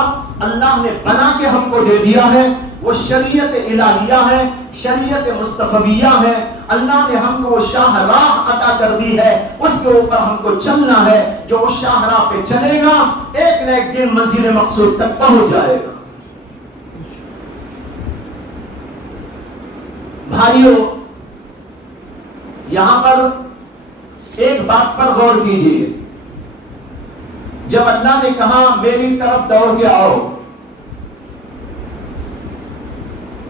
اللہ نے بنا کے ہم کو دے دیا ہے، وہ شریعت الہیہ ہے، شریعت مصطفیہ ہے۔ اللہ نے ہم کو وہ شاہراہ عطا کر دی ہے، اس کے اوپر ہم کو چلنا ہے۔ جو اس شاہراہ پہ چلے گا ایک نہ ایک دن منزل مقصود تک پہنچ جائے گا۔ بھائیو، یہاں پر ایک بات پر غور کیجیے۔ جب اللہ نے کہا میری طرف دوڑ کے آؤ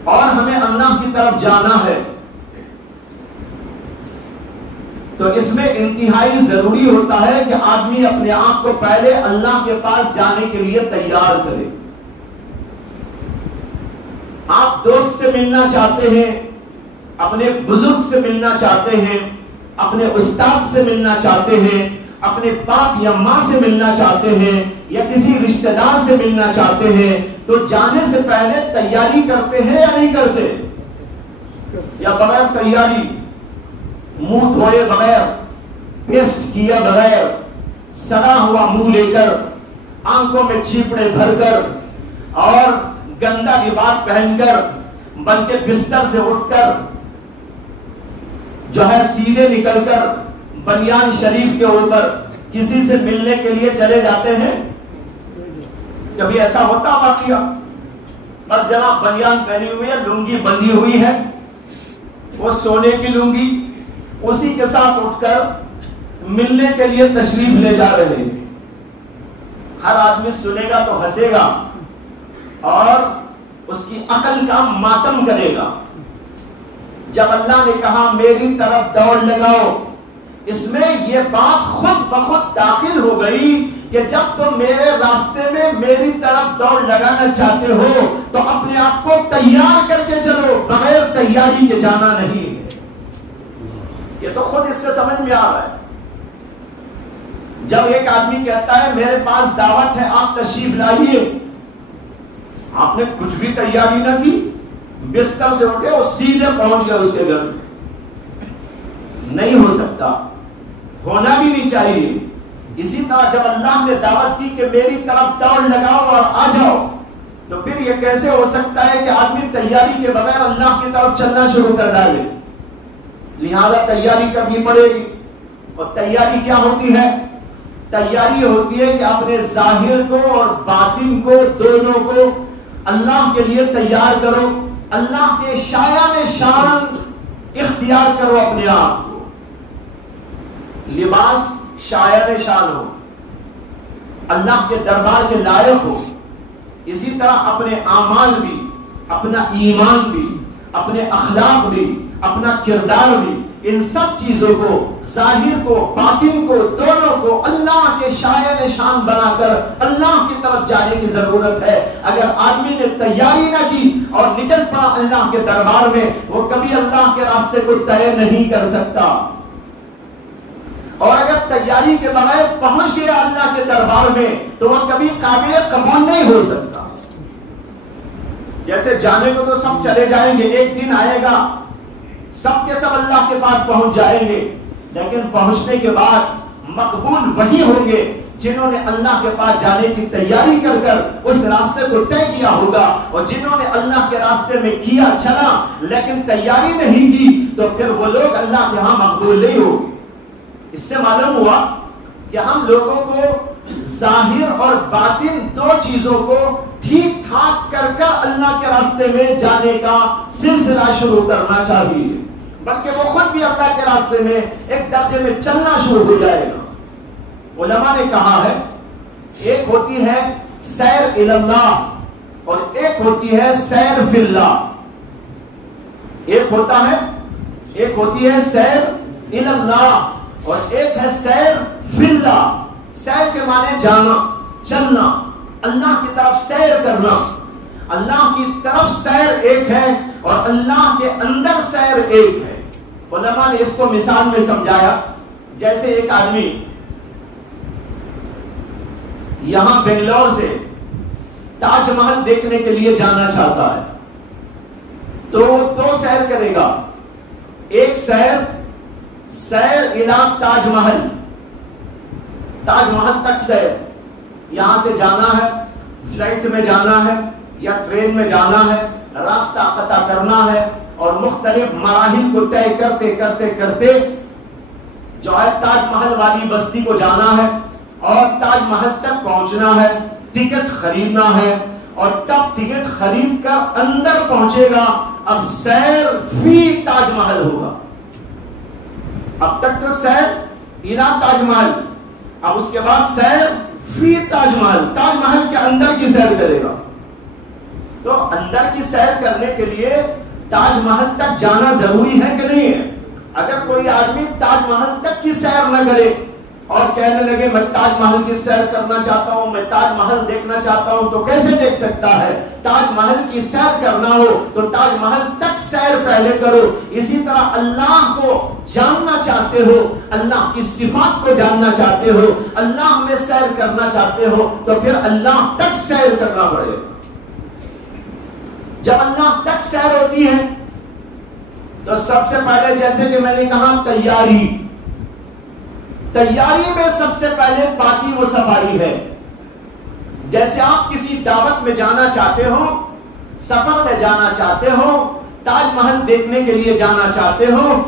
اور ہمیں اللہ کی طرف جانا ہے، تو اس میں انتہائی ضروری ہوتا ہے کہ آدمی اپنے آپ کو پہلے اللہ کے پاس جانے کے لیے تیار کرے۔ آپ دوست سے ملنا چاہتے ہیں، اپنے بزرگ سے ملنا چاہتے ہیں، اپنے استاد سے ملنا چاہتے ہیں، اپنے باپ یا ماں سے ملنا چاہتے ہیں، یا کسی رشتہ دار سے ملنا چاہتے ہیں، تو جانے سے پہلے تیاری کرتے ہیں یا نہیں کرتے؟ یا بغیر تیاری، منہ دھوئے بغیر پیسٹ کیا بغیر، سڑا ہوا منہ لے کر، آنکھوں میں چیپڑے بھر کر اور گندا لباس پہن کر، بلکہ بستر سے اٹھ کر جو ہے سیدھے نکل کر بنیان شریف کے اوپر کسی سے ملنے کے لیے چلے جاتے ہیں؟ کبھی ایسا ہوتا واقعہ؟ بس جناب بنیان پہنی ہوئی ہے، لنگی بندھی ہوئی ہے، وہ سونے کی لنگی، اسی کے ساتھ اٹھ کر ملنے کے لیے تشریف لے جا رہے ہیں۔ ہر آدمی سنے گا تو ہنسے گا اور اس کی عقل کا ماتم کرے گا۔ جب اللہ نے کہا میری طرف دوڑ لگاؤ، اس میں یہ بات خود بخود داخل ہو گئی کہ جب تم میرے راستے میں میری طرف دوڑ لگانا چاہتے ہو تو اپنے آپ کو تیار کر کے چلو، بغیر تیاری کے جانا نہیں ہے۔ یہ تو خود اس سے سمجھ میں آ رہا ہے۔ جب ایک آدمی کہتا ہے میرے پاس دعوت ہے آپ تشریف لائیے، آپ نے کچھ بھی تیاری نہ کی، بستر سے اٹھے اور سیدھے پہنچ گئے اس کے گھر میں، نہیں ہو سکتا، ہونا بھی نہیں چاہیے۔ اسی طرح جب اللہ نے دعوت دی کہ میری طرف دوڑ لگاؤ اور آ جاؤ، تو پھر یہ کیسے ہو سکتا ہے کہ آدمی تیاری کے بغیر اللہ کی طرف چلنا شروع کر ڈالے؟ لہذا تیاری کرنی پڑے گی۔ اور تیاری کیا ہوتی ہے؟ تیاری ہوتی ہے کہ اپنے ظاہر کو اور باطن کو دونوں کو اللہ کے لیے تیار کرو، اللہ کے شایان شان اختیار کرو اپنے آپ کو، لباس شایان شان ہو، اللہ کے دربار کے لائق ہو۔ اسی طرح اپنے اعمال بھی، اپنا ایمان بھی، اپنے اخلاق بھی، اپنا کردار بھی، ان سب چیزوں کو، ظاہر کو باطن کو دونوں کو اللہ کے شایان شان بنا کر اللہ کی طرف جانے کی ضرورت ہے۔ اگر آدمی نے تیاری نہ کی اور نکل پڑا اللہ کے دربار میں، وہ کبھی اللہ کے راستے کو طے نہیں کر سکتا۔ اور اگر تیاری کے بغیر پہنچ گیا اللہ کے دربار میں تو وہ کبھی قابل قبول نہیں ہو سکتا۔ جیسے جانے کو تو سب چلے جائیں گے، ایک دن آئے گا سب کے سب اللہ کے پاس پہنچ جائیں گے، لیکن پہنچنے کے بعد مقبول وہی ہوں گے جنہوں نے اللہ کے پاس جانے کی تیاری کر کر اس راستے کو طے کیا ہوگا، اور جنہوں نے اللہ کے راستے میں کیا چلا لیکن تیاری نہیں کی تو پھر وہ لوگ اللہ کے ہاں مقبول نہیں ہوں گے۔ اس سے معلوم ہوا کہ ہم لوگوں کو ظاہر اور باطن دو چیزوں کو ٹھیک ٹھاک کر کر اللہ کے راستے میں جانے کا سلسلہ شروع کرنا چاہیے، بلکہ وہ خود بھی اللہ کے راستے میں ایک درجے میں چلنا شروع ہو جائے گا۔ علماء نے کہا ہے ایک ہوتی ہے سیر الی اللہ اور ایک ہوتی ہے سیر فی اللہ۔ ایک ہوتی ہے سیر الی اللہ اور ایک ہے سیر فی اللہ۔ سیر کے معنی جانا، چلنا، اللہ کی طرف سیر کرنا۔ اللہ کی طرف سیر ایک ہے اور اللہ کے اندر سیر ایک ہے۔ علماء نے اس کو مثال میں سمجھایا، جیسے ایک آدمی یہاں بنگلور سے تاج محل دیکھنے کے لیے جانا چاہتا ہے تو وہ دو سیر کرے گا۔ ایک سیر الی تاج محل، تاج محل تک سیر، یہاں سے جانا ہے، فلائٹ میں جانا ہے یا ٹرین میں جانا ہے، راستہ قطع کرنا ہے اور مختلف مراحل کو طے کرتے کرتے کرتے جو ہے تاج محل والی بستی کو جانا ہے اور تاج محل تک پہنچنا ہے، ٹکٹ خریدنا ہے اور تب ٹکٹ خرید کر اندر پہنچے گا۔ اب سیر فی تاج محل ہوگا۔ اب تک تو سیر الی تاج محل، اب اس کے بعد سیر فی تاج محل، تاج محل کے اندر کی سیر کرے گا۔ تو اندر کی سیر کرنے کے لیے تاج محل تک جانا ضروری ہے کہ نہیں ہے؟ اگر کوئی آدمی تاج محل تک کی سیر نہ کرے اور کہنے لگے میں تاج محل کی سیر کرنا چاہتا ہوں، میں تاج محل دیکھنا چاہتا ہوں، تو کیسے دیکھ سکتا ہے؟ تاج محل کی سیر کرنا ہو تو تاج محل تک سیر پہلے کرو۔ اسی طرح اللہ کو جاننا چاہتے ہو، اللہ کی صفات کو جاننا چاہتے ہو، اللہ میں سیر کرنا چاہتے ہو تو پھر اللہ تک سیر کرنا پڑے۔ جب اللہ تک سیر ہوتی ہے تو سب سے پہلے جیسے کہ میں نے کہا تیاری، تیاری میں سب سے پہلے پاکی و صفائی ہے. جیسے آپ کسی دعوت میں جانا چاہتے ہو، سفر میں جانا چاہتے ہو، تاج محل دیکھنے کے لیے جانا چاہتے ہو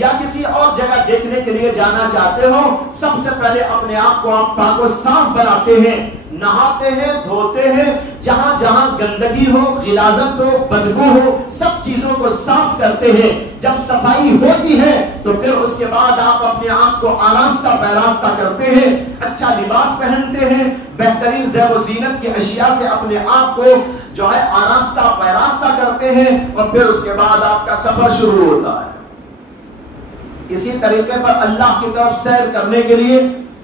یا کسی اور جگہ دیکھنے کے لیے جانا چاہتے ہو، سب سے پہلے اپنے آپ کو آپ پاک و صاف بناتے ہیں، نہاتے ہیں، دھوتے ہیں، جہاں جہاں گندگی ہو، غلاظت ہو، بدبو ہو، سب چیزوں کو صاف کرتے ہیں. جب صفائی ہوتی ہے تو پھر اس کے بعد آپ اپنے آپ کو آراستہ پیراستہ کرتے ہیں، اچھا لباس پہنتے ہیں، بہترین زیب و زینت کی اشیاء سے اپنے آپ کو جو ہے آراستہ پیراستہ کرتے ہیں، اور پھر اس کے بعد آپ کا سفر شروع ہوتا ہے. اسی طریقے پر اللہ کی طرف سیر کرنے کے لیے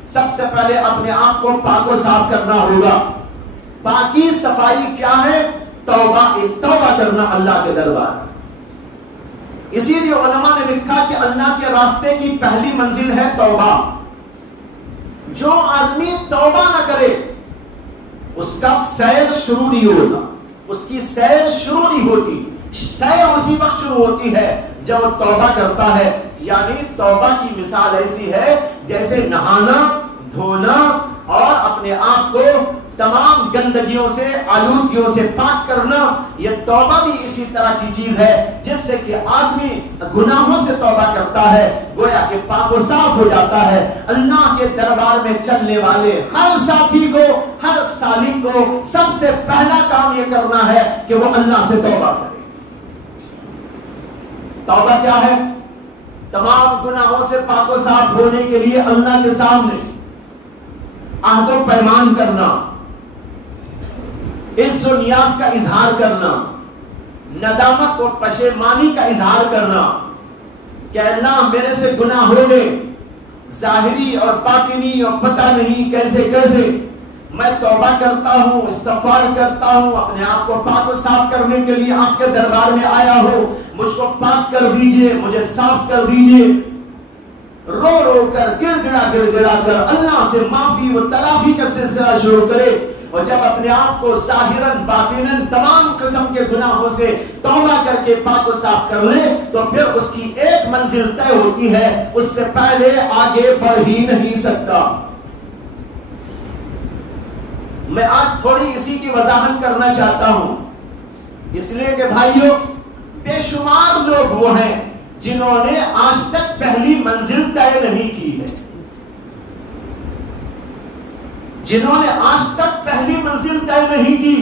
سب سے پہلے اپنے آپ کو پاک و صاف کرنا ہوگا. پاکی صفائی کیا ہے؟ توبہ کرنا اللہ کے دربار میں. اسی لیے علماء نے لکھا کہ اللہ کے راستے کی پہلی منزل ہے توبہ. جو آدمی توبہ نہ کرے اس کا سیر شروع نہیں ہوتا، اس کی سیر شروع نہیں ہوتی. سیر اسی وقت شروع ہوتی ہے جب وہ توبہ کرتا ہے. یعنی توبہ کی مثال ایسی ہے جیسے نہانا، دھونا اور اپنے آپ کو تمام گندگیوں سے، آلودگیوں سے پاک کرنا. یہ توبہ بھی اسی طرح کی چیز ہے جس سے کہ آدمی گناہوں سے توبہ کرتا ہے، گویا کہ پاک و صاف ہو جاتا ہے. اللہ کے دربار میں چلنے والے ہر ساتھی کو، ہر سالک کو سب سے پہلا کام یہ کرنا ہے کہ وہ اللہ سے توبہ کرے. توبہ کیا ہے؟ تمام گناہوں سے پاک و صاف ہونے کے لیے اللہ کے سامنے عہد و پیمان کرنا، عز و نیاز کا اظہار کرنا، ندامت و پشیمانی کا اظہار کرنا کہ اللہ میرے سے گناہ ہو گئے، ظاہری اور باطنی اور پتہ نہیں کیسے کیسے. میں توبہ کرتا ہوں، استغفار کرتا ہوں، اپنے آپ کو پاک و صاف کرنے کے لیے آپ کے دربار میں آیا ہوں. مجھ کو پاک کر دیجئے، مجھے صاف کر دیجئے. رو رو کر، گڑ گڑا کر اللہ سے معافی و تلافی کا سلسلہ شروع کرے. اور جب اپنے آپ کو ظاہراً باطناً تمام قسم کے گناہوں سے توبہ کر کے پاک و صاف کر لے تو پھر اس کی ایک منزل طے ہوتی ہے، اس سے پہلے آگے بڑھ ہی نہیں سکتا. میں آج تھوڑی اسی کی وضاحت کرنا چاہتا ہوں، اس لیے کہ بھائیوں بے شمار لوگ وہ ہیں جنہوں نے آج تک پہلی منزل طے نہیں کی ہے، جنہوں نے آج تک پہلی منزل طے نہیں کی.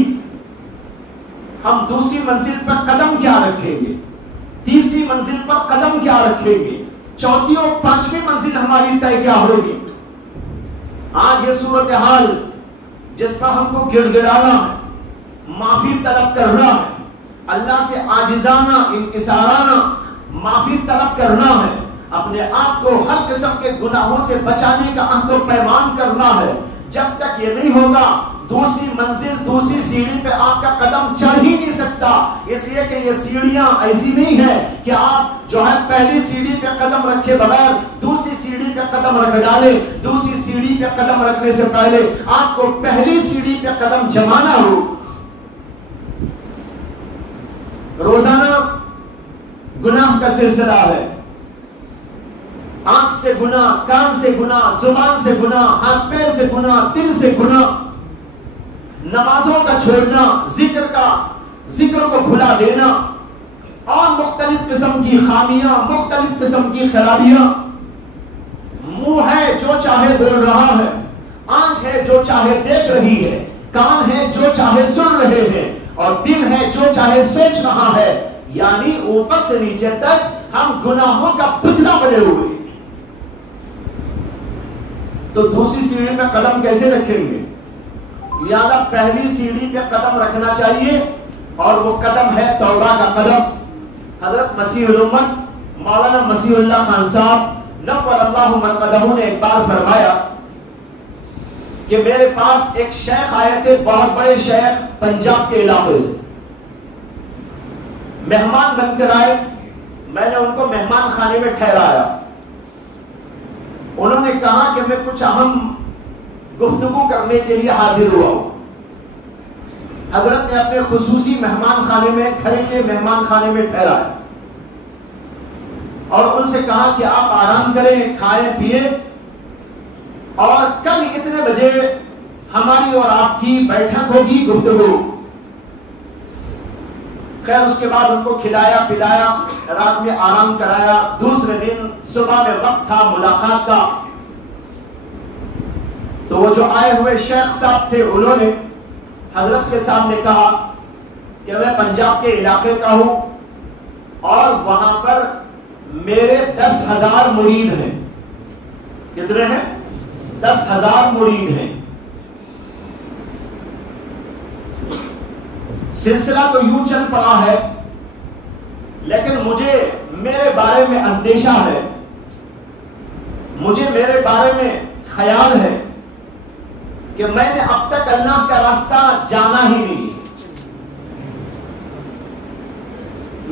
ہم دوسری منزل پر قدم کیا رکھیں گے، تیسری منزل پر قدم کیا رکھیں گے، چوتھی اور پانچویں منزل ہماری طے کیا ہوگی. آج یہ صورتحال جس پر ہم کو گڑ گڑانا ہے، معافی طلب کرنا ہے، اللہ سے عاجزانہ انکسارانہ معافی طلب کرنا ہے، اپنے آپ کو ہر قسم کے گناہوں سے بچانے کا عہد و پیمان کرنا ہے. جب تک یہ نہیں ہوگا دوسری منزل، دوسری سیڑھی پہ آپ کا قدم چڑھ ہی نہیں سکتا. اس لیے کہ یہ سیڑھیاں ایسی نہیں ہے کہ آپ جو ہے پہلی سیڑھی پہ قدم رکھے بغیر دوسری سیڑھی پہ قدم رکھ ڈالے. دوسری سیڑھی پہ قدم رکھنے سے پہلے آپ کو پہلی سیڑھی پہ قدم جمانا ہو. روزانہ گناہ کا سلسلہ ہے، آنکھ سے گناہ، کان سے گناہ، زبان سے گناہ، ہاتھ پیر سے گناہ، دل سے گناہ، نمازوں کا چھوڑنا، ذکر کو بھلا دینا، اور مختلف قسم کی خامیاں، مختلف قسم کی خرابیاں. منہ ہے جو چاہے بول رہا ہے، آنکھ ہے جو چاہے دیکھ رہی ہے، کان ہے جو چاہے سن رہے ہیں، اور دل ہے جو چاہے سوچ رہا ہے. یعنی اوپر سے نیچے تک ہم گناہوں کا پتلا بنے ہوئے. تو دوسری سیڑھی پہ قدم کیسے رکھیں گے؟ لہذا پہلی سیڑھی پہ قدم رکھنا چاہیے، اور وہ قدم ہے توبہ کا قدم. حضرت مسیح الامت مولانا مسیح اللہ خان صاحب نور اللہ مرقدہ نے ایک بار فرمایا کہ میرے پاس ایک شیخ آئے تھے، بہت بڑے شیخ پنجاب کے علاقے سے، مہمان بن کر آئے. میں نے ان کو مہمان خانے میں ٹھہرایا. انہوں نے کہا کہ میں کچھ اہم گفتگو کرنے کے لیے حاضر ہوا ہوں. حضرت نے اپنے خصوصی مہمان خانے میں، گھر کے مہمان خانے میں ٹھہرایا اور ان سے کہا کہ آپ آرام کریں، کھائیں پیئیں، ہماری اور آپ کی بیٹھک ہوگی، گفتگو. خیر اس کے بعد ان کو کھلایا پلایا، رات میں آرام کرایا. دوسرے دن صبح میں وقت تھا ملاقات کا، تو وہ جو آئے ہوئے شیخ صاحب تھے انہوں نے حضرت کے سامنے کہا کہ میں پنجاب کے علاقے کا ہوں اور وہاں پر میرے 10,000 مرید ہیں. کتنے ہیں؟ 10,000 مرید ہیں. سلسلہ تو یوں چل پڑا ہے، لیکن مجھے میرے بارے میں اندیشہ ہے، مجھے میرے بارے میں خیال ہے کہ میں نے اب تک اللہ کا راستہ جانا ہی نہیں.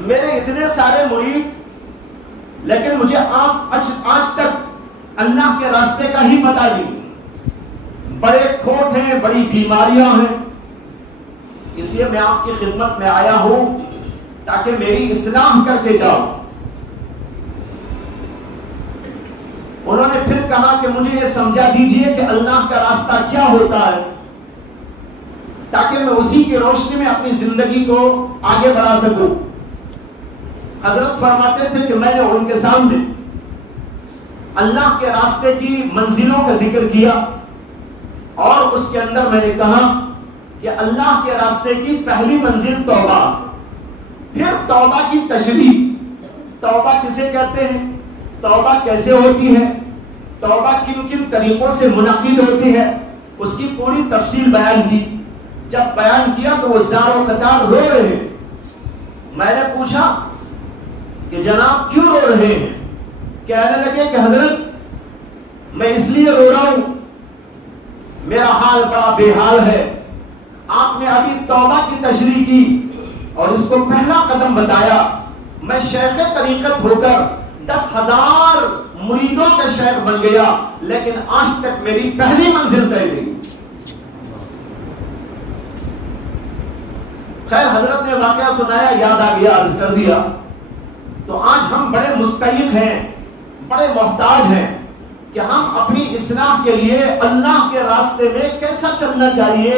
میرے اتنے سارے مرید، لیکن مجھے آج تک اللہ کے راستے کا ہی پتہ نہیں. بڑے کھوٹ ہیں، بڑی بیماریاں ہیں، اس لیے میں آپ کی خدمت میں آیا ہوں تاکہ میری اصلاح کر کے جاؤ. انہوں نے پھر کہا کہ مجھے یہ سمجھا دیجئے کہ اللہ کا راستہ کیا ہوتا ہے تاکہ میں اسی کی روشنی میں اپنی زندگی کو آگے بڑھا سکوں. حضرت فرماتے تھے کہ میں نے ان کے سامنے اللہ کے راستے کی منزلوں کا ذکر کیا اور اس کے اندر میں نے کہا کہ اللہ کے راستے کی پہلی منزل توبہ، پھر توبہ کی تشریح. توبہ کسے کہتے ہیں؟ توبہ کیسے ہوتی ہے؟ توبہ کن کن طریقوں سے منعقد ہوتی ہے؟ اس کی پوری تفصیل بیان کی. جب بیان کیا تو وہ زار و قطار رو رہے ہیں. میں نے پوچھا کہ جناب کیوں رو رہے ہیں؟ کہنے لگے کہ حضرت میں اس لیے رو رہا ہوں، میرا حال بڑا بے حال ہے. آپ نے ابھی توبہ کی تشریح کی اور اس کو پہلا قدم بتایا. میں شیخ طریقت ہو کر 10,000 مریدوں کا شیخ بن گیا، لیکن آج تک میری پہلی منزل طے نہیں. خیر حضرت نے واقعہ سنایا، یاد آ گیا، عرض کر دیا. تو آج ہم بڑے مستحق ہیں، بڑے محتاج ہیں کہ ہم اپنی اصلاح کے لیے اللہ کے راستے میں کیسا چلنا چاہیے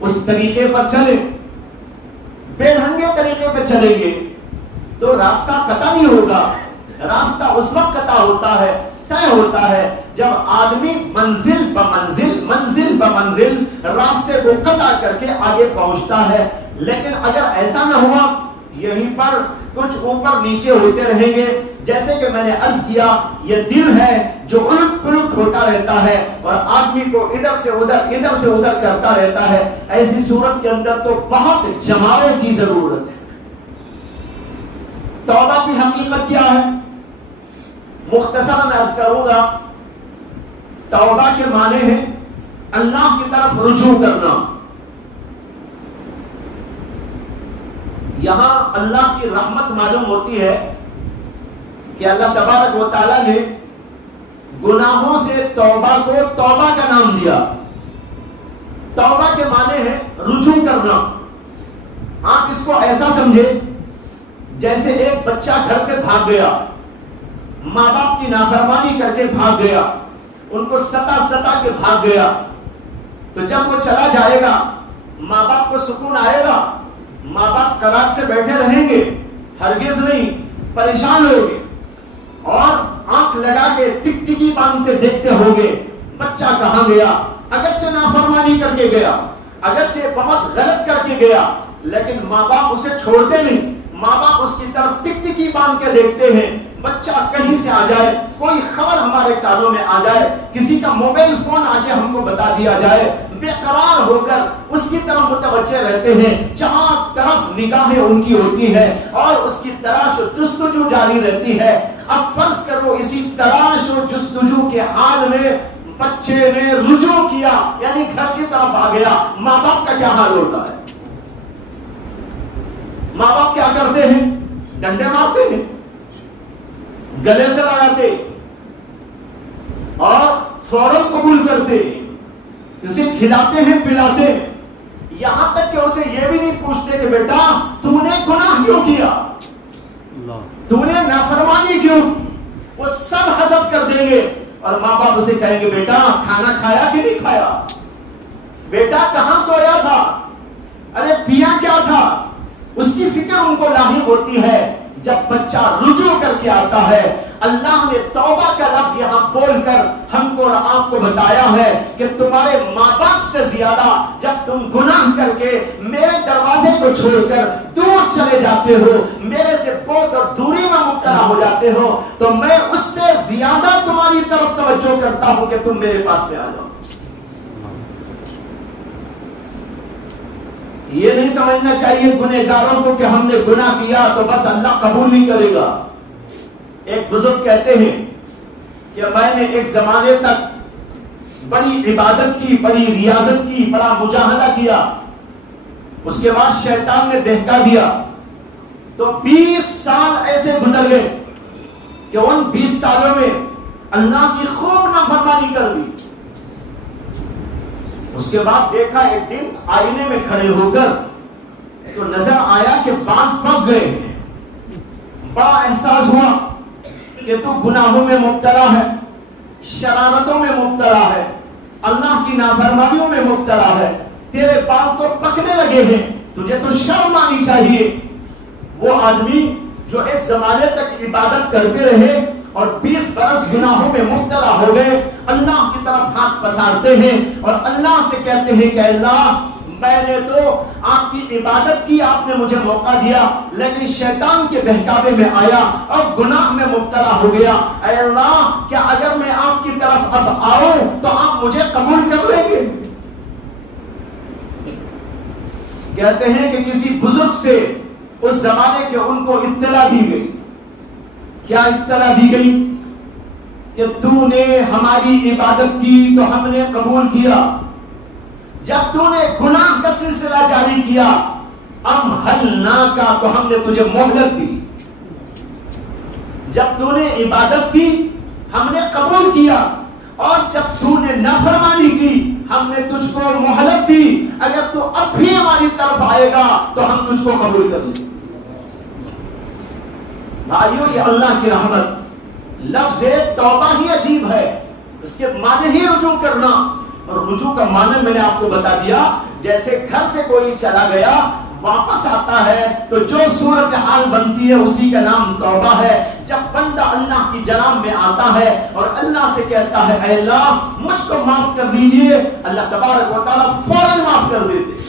اس طریقے پر چلیں. بے ڈھنگے طریقے پہ چلیں گے تو راستہ قطع نہیں ہوگا. راستہ اس وقت قطع ہوتا ہے، طے ہوتا ہے، جب آدمی منزل بمنزل راستے کو قطع کر کے آگے پہنچتا ہے. لیکن اگر ایسا نہ ہوا، یہیں پر کچھ اوپر نیچے ہوتے رہیں گے. جیسے کہ میں نے عرض کیا، یہ دل ہے جو الٹ پلٹ ہوتا رہتا ہے اور آدمی کو ادھر سے ادھر کرتا رہتا ہے. ایسی صورت کے اندر تو بہت جماعوں کی ضرورت ہے. توبہ کی حقیقت کیا ہے؟ مختصراً عرض کروں گا. توبہ کے معنی ہے اللہ کی طرف رجوع کرنا. یہاں اللہ کی رحمت معلوم ہوتی ہے کہ اللہ تبارک و تعالی نے گناہوں سے توبہ کو توبہ کا نام دیا. توبہ کے معنی ہے رجوع کرنا. آپ اس کو ایسا سمجھے جیسے ایک بچہ گھر سے بھاگ گیا، ماں باپ کی نافرمانی کر کے بھاگ گیا، ان کو ستا کے بھاگ گیا. تو جب وہ چلا جائے گا ماں باپ کو سکون آئے گا؟ ماں باپ قرار سے بیٹھے رہیں گے؟ ہرگز نہیں، پریشان ہوگے اور آنکھ لگا کے ٹکٹکی باندھ کے دیکھتے ہوگے بچہ کہاں گیا. اگرچہ نافرمانی کر کے گیا، اگرچہ بہت غلط کر کے گیا، لیکن ماں باپ اسے چھوڑتے نہیں. ماں باپ اس کی طرف ٹکٹکی باندھ کے دیکھتے ہیں. بچہ کہیں سے آ جائے، کوئی خبر ہمارے کانوں میں آ جائے، کسی کا موبائل فون آ کے ہم کو بتا دیا جائے، بے قرار ہو کر اس کی طرف متوجہ رہتے ہیں. جہاں طرف نگاہیں ان کی ہوتی ہے اور اس کی تلاش و جستجو جاری رہتی ہے. اب فرض کرو اسی تلاش و جستجو کے حال میں بچے نے رجوع کیا، یعنی گھر کی طرف آ گیا. ماں باپ کا کیا حال ہوتا ہے؟ ماں باپ کیا کرتے ہیں؟ ڈنڈے مارتے ہیں، گلے سے لگاتے اور فوراً قبول کرتے، اسے کھلاتے ہیں پلاتے، یہاں تک کہ اسے یہ بھی نہیں پوچھتے کہ بیٹا تو نے گناہ کیوں کیا، تو نے نافرمانی کیوں. وہ سب حذف کر دیں گے اور ماں باپ اسے کہیں گے بیٹا کھانا کھایا کہ نہیں کھایا. بیٹا کہاں سویا تھا، ارے پیا کیا تھا، اس کی فکر ان کو لاحق ہوتی ہے جب بچہ رجوع کر کے آتا ہے۔ اللہ نے توبہ کا لفظ یہاں بول کر ہم کو اور آپ کو بتایا ہے کہ تمہارے ماں باپ سے زیادہ جب تم گناہ کر کے میرے دروازے کو چھوڑ کر دور چلے جاتے ہو، میرے سے بہت اور دوری میں مبتلا ہو جاتے ہو، تو میں اس سے زیادہ تمہاری طرف توجہ کرتا ہوں کہ تم میرے پاس میں آ جاؤ۔ یہ نہیں سمجھنا چاہیے گنہگاروں کو کہ ہم نے گناہ کیا تو بس اللہ قبول نہیں کرے گا۔ ایک بزرگ کہتے ہیں کہ میں نے ایک زمانے تک بڑی عبادت کی، بڑی ریاضت کی، بڑا مجاہدہ کیا، اس کے بعد شیطان نے بہکا دیا، تو 20 سال ایسے گزر گئے کہ ان 20 سالوں میں اللہ کی خوب نافرمانی کر دی۔ اس کے بعد دیکھا ایک دن آئینے میں کھڑے ہو کر تو نظر آیا کہ بال پک گئے، بڑا احساس ہوا کہ تو گناہوں میں مبتلا ہے، شرارتوں میں مبتلا ہے، اللہ کی نافرمانیوں میں مبتلا ہے، تیرے بال تو پکنے لگے ہیں، تجھے تو شرم آنی چاہیے۔ وہ آدمی جو ایک زمانے تک عبادت کرتے رہے اور 20 برس گناہوں میں مبتلا ہو گئے، اللہ کی طرف ہاتھ پسارتے ہیں اور اللہ سے کہتے ہیں کہ اللہ میں نے تو آپ کی عبادت کی، آپ نے مجھے موقع دیا، لیکن شیطان کے بہکاوے میں آیا اور گناہ میں مبتلا ہو گیا۔ اے اللہ کیا اگر میں آپ کی طرف اب آؤں تو آپ مجھے قبول کر لیں گے؟ کہتے ہیں کہ کسی بزرگ سے اس زمانے کے ان کو اطلاع دی گئی۔ کیا اطلاع دی گئی؟ کہ تو نے ہماری عبادت کی تو ہم نے قبول کیا، جب تو نے گناہ کا سلسلہ جاری کیا ام حلنا کا تو ہم نے تجھے مہلت دی۔ جب تو نے عبادت کی ہم نے قبول کیا، اور جب تو نے نافرمانی کی ہم نے تجھ کو مہلت دی، اگر تو اب بھی ہماری طرف آئے گا تو ہم تجھ کو قبول کر لیں گے۔ بھائیو یہ اللہ کی رحمت، لفظ توبہ ہی عجیب ہے، اس کے معنی ہی رجوع کرنا، اور رجوع کا معنی میں نے آپ کو بتا دیا، جیسے گھر سے کوئی چلا گیا واپس آتا ہے تو جو صورتحال بنتی ہے اسی کا نام توبہ ہے۔ جب بندہ اللہ کی جناب میں آتا ہے اور اللہ سے کہتا ہے اے اللہ مجھ کو معاف کر دیجئے، اللہ تبارک و تعالیٰ فوراً معاف کر دیتے۔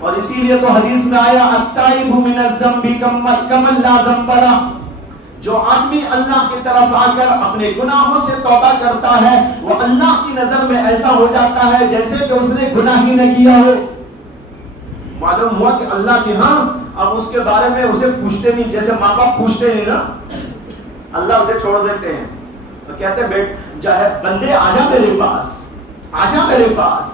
اور اسی لیے تو حدیث میں آیا التائب من الذنب کمن لا ذنب لہ، جو آدمی اللہ کی طرف آ کر اپنے گناہوں سے توبہ کرتا ہے وہ اللہ کی نظر میں ایسا ہو جاتا ہے جیسے کہ اس نے گناہ ہی نہ کیا ہو۔ معلوم ہوا کہ اللہ کے ہاں اب اس کے بارے میں اسے پوچھتے نہیں، جیسے ماں باپ پوچھتے نہیں نا، اللہ اسے چھوڑ دیتے ہیں، تو کہتے ہیں بیٹ چاہے بندے آجا میرے پاس، آجا میرے پاس،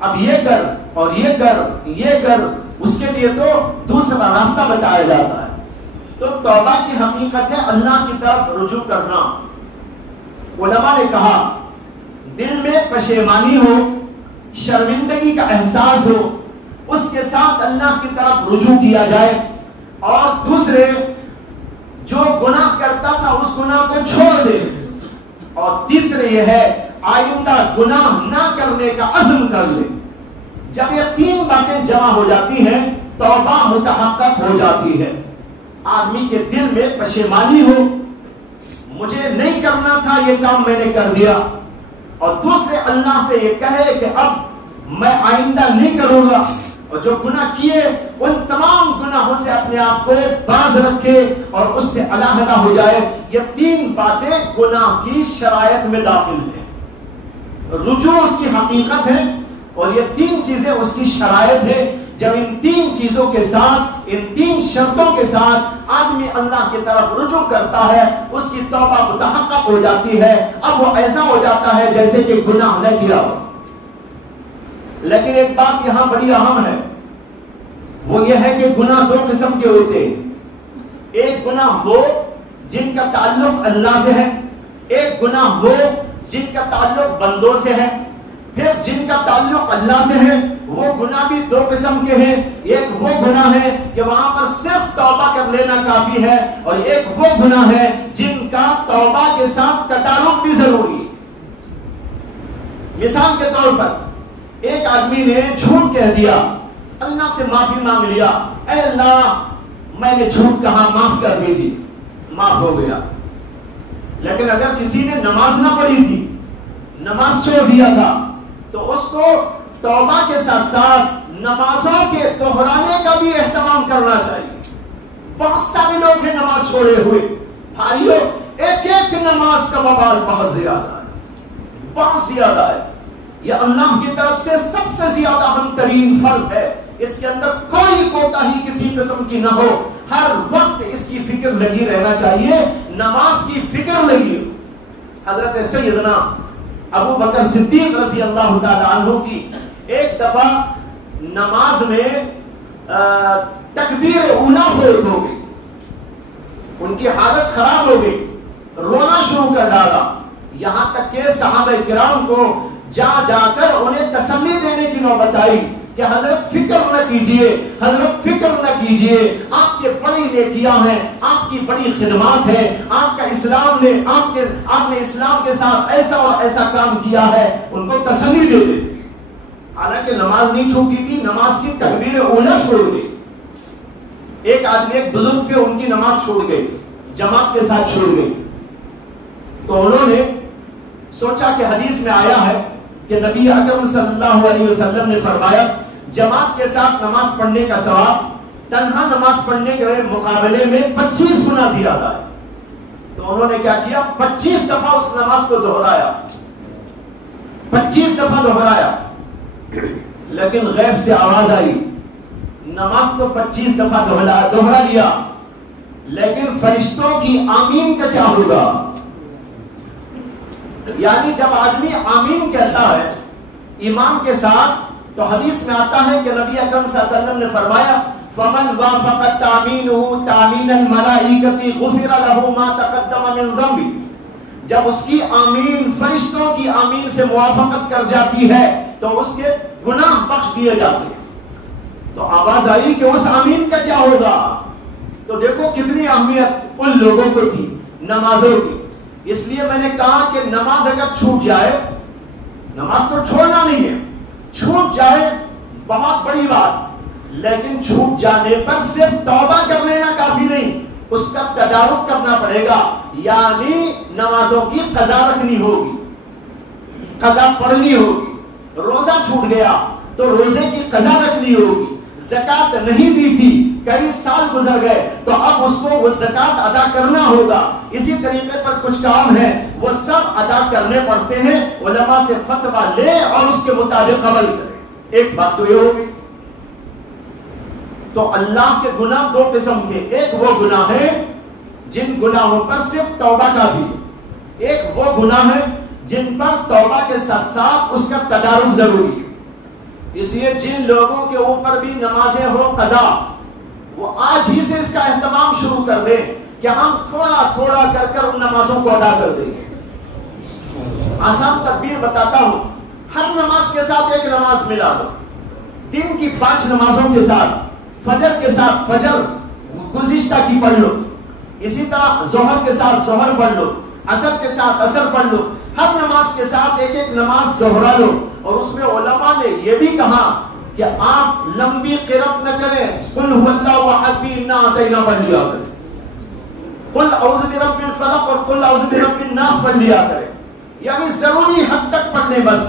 اب یہ کر اور یہ کر یہ کر، اس کے لیے تو دوسرا راستہ بتایا جاتا ہے۔ تو توبہ کی حقیقت ہے اللہ کی طرف رجوع کرنا۔ علماء نے کہا دل میں پشیمانی ہو، شرمندگی کا احساس ہو، اس کے ساتھ اللہ کی طرف رجوع کیا جائے، اور دوسرے جو گناہ کرتا تھا اس گناہ کو چھوڑ دے، اور تیسرے یہ ہے آئندہ گناہ نہ کرنے کا عزم کر لے۔ جب یہ تین باتیں جمع ہو جاتی ہیں توبہ متحقق ہو جاتی ہے۔ آدمی کے دل میں پشیمانی ہو، مجھے نہیں کرنا تھا یہ کام میں نے کر دیا، اور دوسرے اللہ سے یہ کہے کہ اب میں آئندہ نہیں کروں گا، اور جو گناہ کیے ان تمام گناہوں سے اپنے آپ کو باز رکھے اور اس سے علیحدہ ہو جائے۔ یہ تین باتیں گناہ کی شرائط میں داخل ہیں۔ رجوع اس کی حقیقت ہے اور یہ تین چیزیں اس کی شرائط ہے۔ جب ان تین چیزوں کے ساتھ، ان تین شرطوں کے ساتھ آدمی اللہ کی طرف رجوع کرتا ہے اس کی توبہ متحقق ہو جاتی ہے۔ اب وہ ایسا ہو جاتا ہے جیسے کہ گناہ نہ کیا ہو۔ لیکن ایک بات یہاں بڑی اہم ہے، وہ یہ ہے کہ گناہ دو قسم کے ہوتے ہیں۔ ایک گناہ وہ جن کا تعلق اللہ سے ہے، ایک گناہ وہ جن کا تعلق بندوں سے ہے۔ پھر جن کا تعلق اللہ سے ہے وہ گناہ بھی دو قسم کے ہیں، ایک وہ گناہ ہے کہ وہاں پر صرف توبہ کر لینا کافی ہے، اور ایک وہ گناہ ہے جن کا توبہ کے ساتھ تعلق بھی ضروری ہے۔ مثال کے طور پر ایک آدمی نے جھوٹ کہہ دیا، اللہ سے معافی مانگ لیا، اے اللہ میں نے جھوٹ کہا، معاف کر دیجیے، معاف ہو گیا۔ لیکن اگر کسی نے نماز نہ پڑھی تھی، نماز چھوڑ دیا تھا، تو اس کو توبہ کے ساتھ ساتھ نمازوں کے دہرانے کا بھی اہتمام کرنا چاہیے۔ بہت سارے لوگ ہیں نماز چھوڑے ہوئے، بھائیو ایک ایک نماز کا وبال بہت زیادہ ہے، بہت زیادہ ہے۔ یہ اللہ کی طرف سے سب سے زیادہ اہم ترین فرض ہے، اس کے اندر کوئی کوتاہی کسی قسم کی نہ ہو، ہر وقت اس کی فکر لگی رہنا چاہیے، نماز کی فکر لگی ہو۔ حضرت سیدنا ابو بکر صدیق رضی اللہ تعالی عنہ کی ایک دفعہ نماز میں تکبیر اولا فوت ہو گئی، ان کی حالت خراب ہو گئی، رونا شروع کر ڈالا، یہاں تک کہ صحابہ کرام کو جا جا کر انہیں تسلی دینے کی نوبت آئی کہ حضرت فکر نہ کیجئے، حضرت فکر نہ کیجئے، آپ کے بڑی نیکیاں ہیں، آپ کی بڑی خدمات ہیں، آپ کا اسلام نے آپ نے اسلام کے ساتھ ایسا اور ایسا کام کیا ہے، ان کو تسلی دے دے۔ حالانکہ نماز نہیں چھوٹی تھی، نماز کی تکبیر اولا چھوڑ گئی۔ ایک آدمی ایک بزرگ سے ان کی نماز چھوڑ گئی، جماعت کے ساتھ چھوڑ گئی، تو انہوں نے سوچا کہ حدیث میں آیا ہے کہ نبی اکرم صلی اللہ علیہ وسلم نے فرمایا جماعت کے ساتھ نماز پڑھنے کا ثواب تنہا نماز پڑھنے کے مقابلے میں 25 گنا زیادہ ہے۔ تو انہوں نے کیا کیا، 25 دفعہ اس نماز کو دہرایا، 25 دفعہ دہرایا۔ لیکن غیب سے آواز آئی، نماز تو 25 دفعہ دہرا لیا، لیکن فرشتوں کی آمین کا کیا ہوگا؟ یعنی جب آدمی آمین کہتا ہے امام کے ساتھ، تو حدیث میں آتا ہے کہ نبی اکرم صلی اللہ علیہ وسلم نے فرمایا فَمَنْ وَافَقَ تَعْمِينُهُ تَعْمِينَ الْمَلَائِكَةِ غُفِرَ لَهُ مَا تَقَدَّمَ مِنْ ذَنْبِهِ، جب اس کی آمین فرشتوں کی آمین سے موافقت کر جاتی ہے تو اس کے گناہ بخش دیے جاتے ہیں۔ تو آواز آئی کہ اس آمین کا کیا ہوگا؟ تو دیکھو کتنی اہمیت ان لوگوں کو تھی نمازوں کی۔ اس لیے میں نے کہا کہ نماز اگر چھوٹ جائے، نماز تو چھوڑنا نہیں ہے، چھوٹ جائے بہت بڑی بات، لیکن چھوٹ جانے پر صرف توبہ کر لینا کافی نہیں، اس کا تدارک کرنا پڑے گا، یعنی نمازوں کی قضا رکھنی ہوگی، قضا پڑھنی ہوگی۔ روزہ چھوٹ گیا تو روزے کی قضا رکھنی ہوگی، زکات نہیں دی تھی، کئی سال گزر گئے تو اب اس کو وہ زکات ادا کرنا ہوگا۔ اسی طریقے پر کچھ کام ہے وہ سب ادا کرنے پڑتے ہیں، علماء سے فتویٰ لے اور اس کے مطابق عمل کرے۔ ایک بات تو یہ ہوگی۔ تو اللہ کے گناہ دو قسم کے، ایک وہ گناہ ہے جن گناہوں پر صرف توبہ کافی ہے، ایک وہ گناہ ہے جن پر توبہ کے ساتھ ساتھ اس کا تدارک ضروری ہے۔ اس لیے جن لوگوں کے اوپر بھی نمازیں ہو قضا، وہ آج ہی سے اس کا اہتمام شروع کر دیں کہ ہم تھوڑا تھوڑا کر کر ان نمازوں کو ادا کر دیں۔ آسان تدبیر بتاتا ہوں، ہر نماز کے ساتھ ایک نماز ملا دو، دن کی 5 نمازوں کے ساتھ، فجر کے ساتھ فجر گزشتہ کی پڑھ لو، اسی طرح ظہر کے ساتھ ظہر پڑھ لو، عصر کے ساتھ عصر پڑھ لو، ہر نماز کے ساتھ ایک ایک نماز دہرا لو۔ اور اس میں علماء نے یہ بھی کہا کہ آپ لمبی قرأت نہ کریں، قل هو اللہ احد بھی انا اعطینا پڑھ لیا کریں، قل اعوذ برب الفلق اور قل اعوذ برب الناس پڑھ لیا کریں، یعنی ضروری حد تک پڑھنے بس،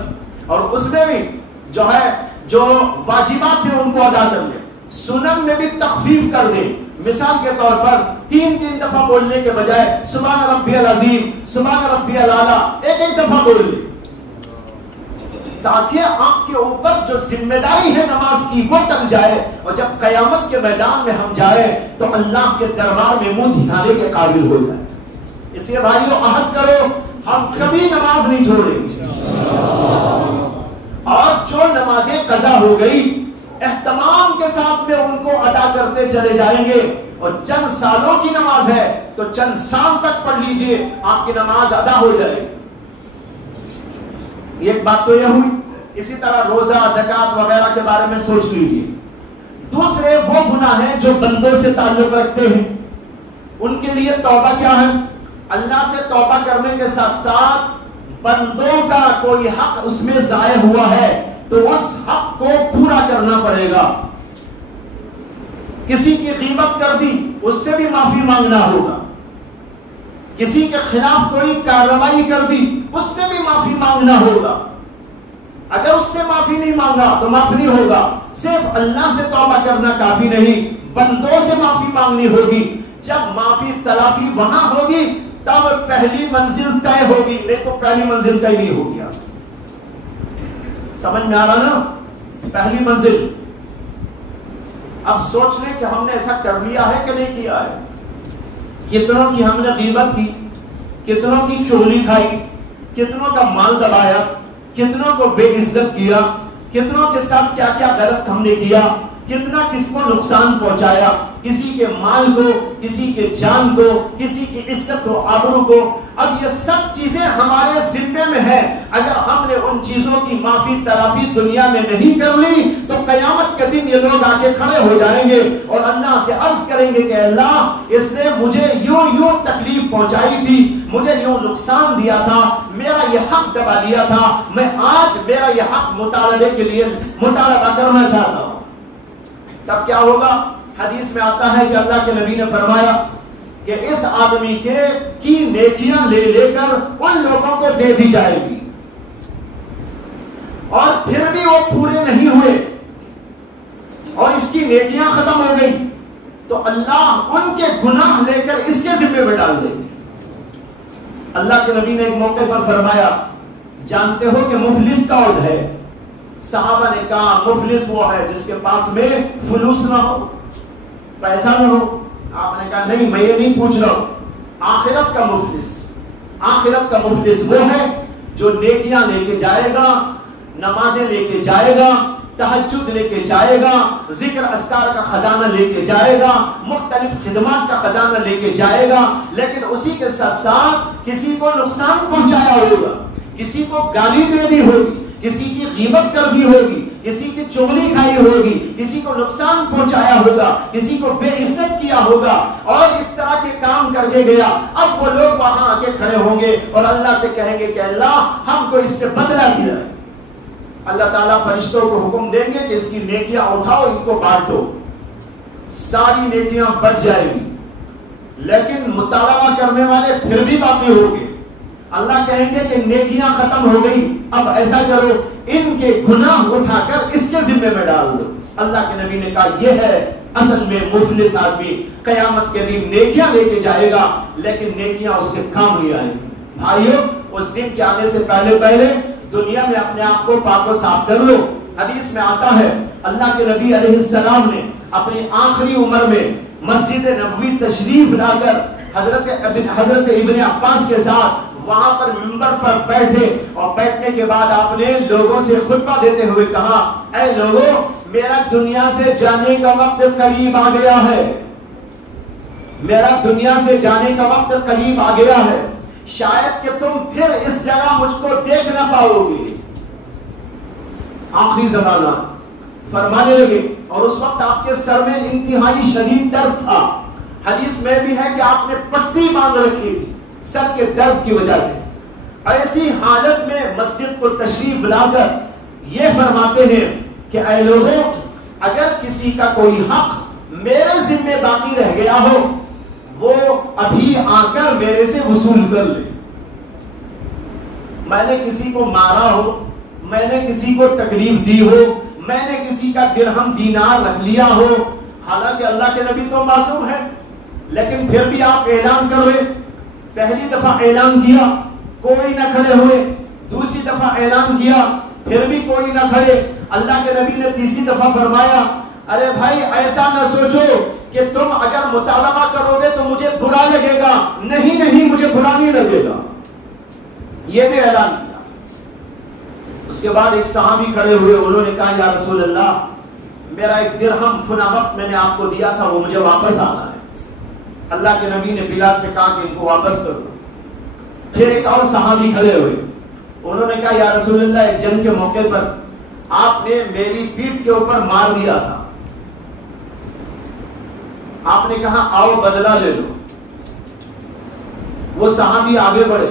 اور اس میں بھی جو واجبات ہیں ان کو ادا کر لیں، سنن میں بھی تخفیف کر دیں۔ مثال کے طور پر 3 دفعہ بولنے کے بجائے سبحان ربی العظیم، سبحان ربی الاعلیٰ ایک دفعہ بول لیں، تاکہ آپ کے اوپر جو ذمہ داری ہے نماز کی وہ ٹل جائے، اور جب قیامت کے میدان میں ہم جائیں تو اللہ کے دربار میں منہ دکھانے کے قابل ہو جائے۔ اس لیے بھائیو عہد کرو ہم کبھی نماز نہیں چھوڑیں گے، اور جو نمازیں قضا ہو گئی اہتمام کے ساتھ میں ان کو ادا کرتے چلے جائیں گے، اور چند سالوں کی نماز ہے تو چند سال تک پڑھ لیجئے، آپ کی نماز ادا ہو جائے گی۔ ایک بات تو یہ ہوئی۔ اسی طرح روزہ، زکات وغیرہ کے بارے میں سوچ لیجئے۔ دوسرے وہ گناہ ہیں جو بندوں سے تعلق رکھتے ہیں، ان کے لیے توبہ کیا ہے؟ اللہ سے توبہ کرنے کے ساتھ ساتھ بندوں کا کوئی حق اس میں ضائع ہوا ہے تو اس حق کو پورا کرنا پڑے گا. کسی کی غیبت کر دی اس سے بھی معافی مانگنا ہوگا. کسی کے خلاف کوئی کارروائی کر دی اس سے بھی معافی مانگنا ہوگا. اگر اس سے معافی نہیں مانگا تو معاف نہیں ہوگا. صرف اللہ سے توبہ کرنا کافی نہیں، بندوں سے معافی مانگنی ہوگی. جب معافی تلافی وہاں ہوگی تب پہلی منزل طے ہوگی، نہیں تو پہلی منزل طے نہیں ہوگی. سمجھ میں آ رہا نا؟ پہلی منزل. اب سوچ لیں کہ ہم نے ایسا کر لیا ہے کہ نہیں کیا ہے. کتنوں کی ہم نے غیبت کی، کتنوں کی چغلی کھائی، کتنوں کا مال دبایا، کتنوں کو بے عزت کیا، کتنوں کے ساتھ کیا کیا غلط ہم نے کیا، کتنا کس کو نقصان پہنچایا، کسی کے مال کو، کسی کے جان کو، کسی کی عزت و آبرو کو. اب یہ سب چیزیں ہمارے ذمے میں ہے. اگر ہم نے ان چیزوں کی معافی تلافی دنیا میں نہیں کر لی تو قیامت کے دن یہ لوگ آگے کھڑے ہو جائیں گے اور اللہ سے عرض کریں گے کہ اللہ اس نے مجھے یوں تکلیف پہنچائی تھی، مجھے یوں نقصان دیا تھا، میرا یہ حق دبا لیا تھا، میں آج میرا یہ حق مطالبے کے لیے مطالبہ کرنا چاہتا ہوں. تب کیا ہوگا؟ حدیث میں آتا ہے کہ اللہ کے نبی نے فرمایا کہ اس آدمی کی نیکیاں لے لے کر ان لوگوں کو دے دی جائے گی اور پھر بھی وہ پورے نہیں ہوئے اور اس کی نیکیاں ختم ہو گئی تو اللہ ان کے گناہ لے کر اس کے ذمے میں ڈال دے. اللہ کے نبی نے ایک موقع پر فرمایا، جانتے ہو کہ مفلس کون ہے؟ صحابہ نے کہا مفلس وہ ہے جس کے پاس میں فلوس نہ ہو، پیسہ نہ ہو. آپ نے کہا نہیں، میں یہ نہیں پوچھ رہا ہوں. آخرت کا مفلس، آخرت کا مفلس وہ ہے جو نیکیاں لے کے جائے گا، نمازیں لے کے جائے گا، تہجد لے کے جائے گا، ذکر اذکار کا خزانہ لے کے جائے گا، مختلف خدمات کا خزانہ لے کے جائے گا، لیکن اسی کے ساتھ ساتھ کسی کو نقصان پہنچایا ہوگا، کسی کو گالی دے دی ہوگی، کسی کی غیبت کر دی ہوگی، کسی کی چغلی کھائی ہوگی، کسی کو نقصان پہنچایا ہوگا، کسی کو بے عزت کیا ہوگا اور اس طرح کے کام کر کے گیا. اب وہ لوگ وہاں آ کے کھڑے ہوں گے اور اللہ سے کہیں گے کہ اللہ ہم کو اس سے بدلہ دیا. اللہ تعالیٰ فرشتوں کو حکم دیں گے کہ اس کی نیکیاں اٹھاؤ، ان کو بانٹ دو. ساری نیکیاں بچ جائیں گی لیکن مطالبہ کرنے والے پھر بھی باقی ہوں گے. اللہ کہیں گے کہ نیکیاں ختم ہو گئی، اب ایسا کرو ان کے گناہ اٹھا کر اس کے ذمے میں ڈال دو. اللہ کے نبی نے کہا یہ ہے اصل میں مفلس آدمی. قیامت کے دن نیکیاں لے کے جائے گا لیکن نیکیاں اس کے کام نہیں آئیں گی. بھائیو اس دن کے آنے سے پہلے دنیا میں اپنے آپ کو پاک و صاف کر لو. حدیث میں آتا ہے اللہ کے نبی علیہ السلام نے اپنی آخری عمر میں مسجد نبوی تشریف لا کر حضرت ابن عباس کے ساتھ وہاں پر منبر پر بیٹھے اور بیٹھنے کے بعد آپ نے لوگوں سے خطبہ دیتے ہوئے کہا اے لوگوں میرا دنیا سے جانے کا وقت قریب آ گیا ہے، میرا دنیا سے جانے کا وقت قریب آ گیا ہے، شاید کہ تم پھر اس جگہ مجھ کو دیکھ نہ پاؤ گے. آخری زمانہ فرمانے لگے اور اس وقت آپ کے سر میں انتہائی شدید درد تھا. حدیث میں بھی ہے کہ آپ نے پٹی باندھ رکھی تھی سر کے درد کی وجہ سے. ایسی حالت میں مسجد کو تشریف لا کر یہ فرماتے ہیں کہ اے لوگوں اگر کسی کا کوئی حق میرے ذمہ باقی رہ گیا ہو وہ ابھی آ کر میرے سے وصول کر لے. میں نے کسی کو مارا ہو، میں نے کسی کو تکلیف دی ہو، میں نے کسی کا درہم دینار رکھ لیا ہو، حالانکہ اللہ کے نبی تو معصوم ہے لیکن پھر بھی آپ اعلان کرے. پہلی دفعہ اعلان کیا کوئی نہ کھڑے ہوئے، دوسری دفعہ اعلان کیا پھر بھی کوئی نہ کھڑے. اللہ کے نبی نے تیسری دفعہ فرمایا ارے بھائی ایسا نہ سوچو کہ تم اگر مطالبہ کرو گے تو مجھے برا لگے گا. نہیں مجھے برا نہیں لگے گا. یہ بھی اعلان کیا. اس کے بعد ایک صحابی کھڑے ہوئے، انہوں نے کہا یا رسول اللہ میرا ایک درہم فنا وقت میں نے آپ کو دیا تھا وہ مجھے واپس آنا ہے. اللہ کے نبی نے بلال سے کہا کہ ان کو واپس کر دو. پھر ایک اور صحابی کھڑے ہوئے، انہوں نے کہا یا رسول اللہ ایک جنگ کے موقع پر آپ نے میری پیٹھ کے اوپر مار دیا تھا، آپ نے کہا آؤ بدلہ لے لو. وہ صحابی آگے بڑھے،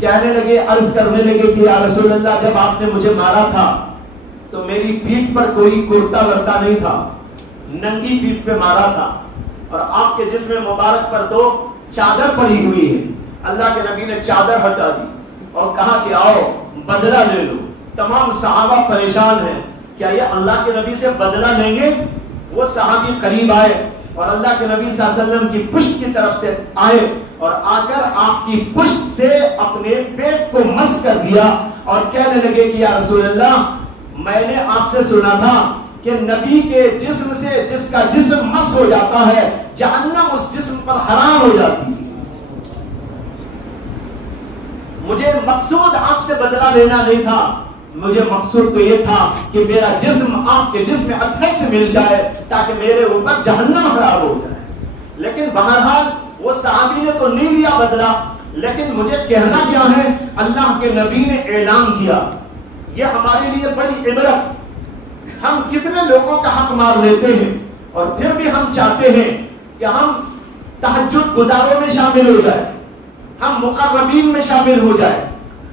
کہنے لگے، عرض کرنے لگے کہ یا رسول اللہ جب آپ نے مجھے مارا تھا تو میری پیٹھ پر کوئی کرتا ورتا نہیں تھا، ننگی پیٹھ پہ مارا تھا، اور آپ کے جسم مبارک پر تو چادر پڑی ہوئی ہے۔ اللہ کے نبی نے چادر ہٹا دی اور کہا کہ آؤ بدلہ لے لو۔ تمام صحابہ پریشان ہیں، کیا یہ اللہ کے نبی سے بدلہ لیں گے؟ وہ صحابی قریب آئے اور اللہ کے نبی صلی اللہ علیہ وسلم کی پشت کی طرف سے آئے اور آ کر آپ کی پشت سے اپنے پیٹ کو مس کر دیا اور کہنے لگے کہ یا رسول اللہ میں نے آپ سے سنا تھا کہ نبی کے جسم سے جس کا جسم مس ہو جاتا ہے جہنم اس جسم پر حرام ہو جاتی ہے۔ مجھے مقصود آپ سے بدلہ لینا نہیں تھا، مجھے مقصود تو یہ تھا کہ میرا جسم آپ کے جسم اطہر سے مل جائے تاکہ میرے اوپر جہنم حرام ہو جائے۔ لیکن بہرحال وہ صحابی نے تو نہیں لیا بدلہ، لیکن مجھے کہنا کیا ہے، اللہ کے نبی نے اعلان کیا۔ یہ ہمارے لیے بڑی عبرت، ہم کتنے لوگوں کا حق مار لیتے ہیں اور پھر بھی ہم چاہتے ہیں کہ ہم تہجد گزاروں میں شامل ہو جائیں، ہم مقربین میں شامل ہو جائیں،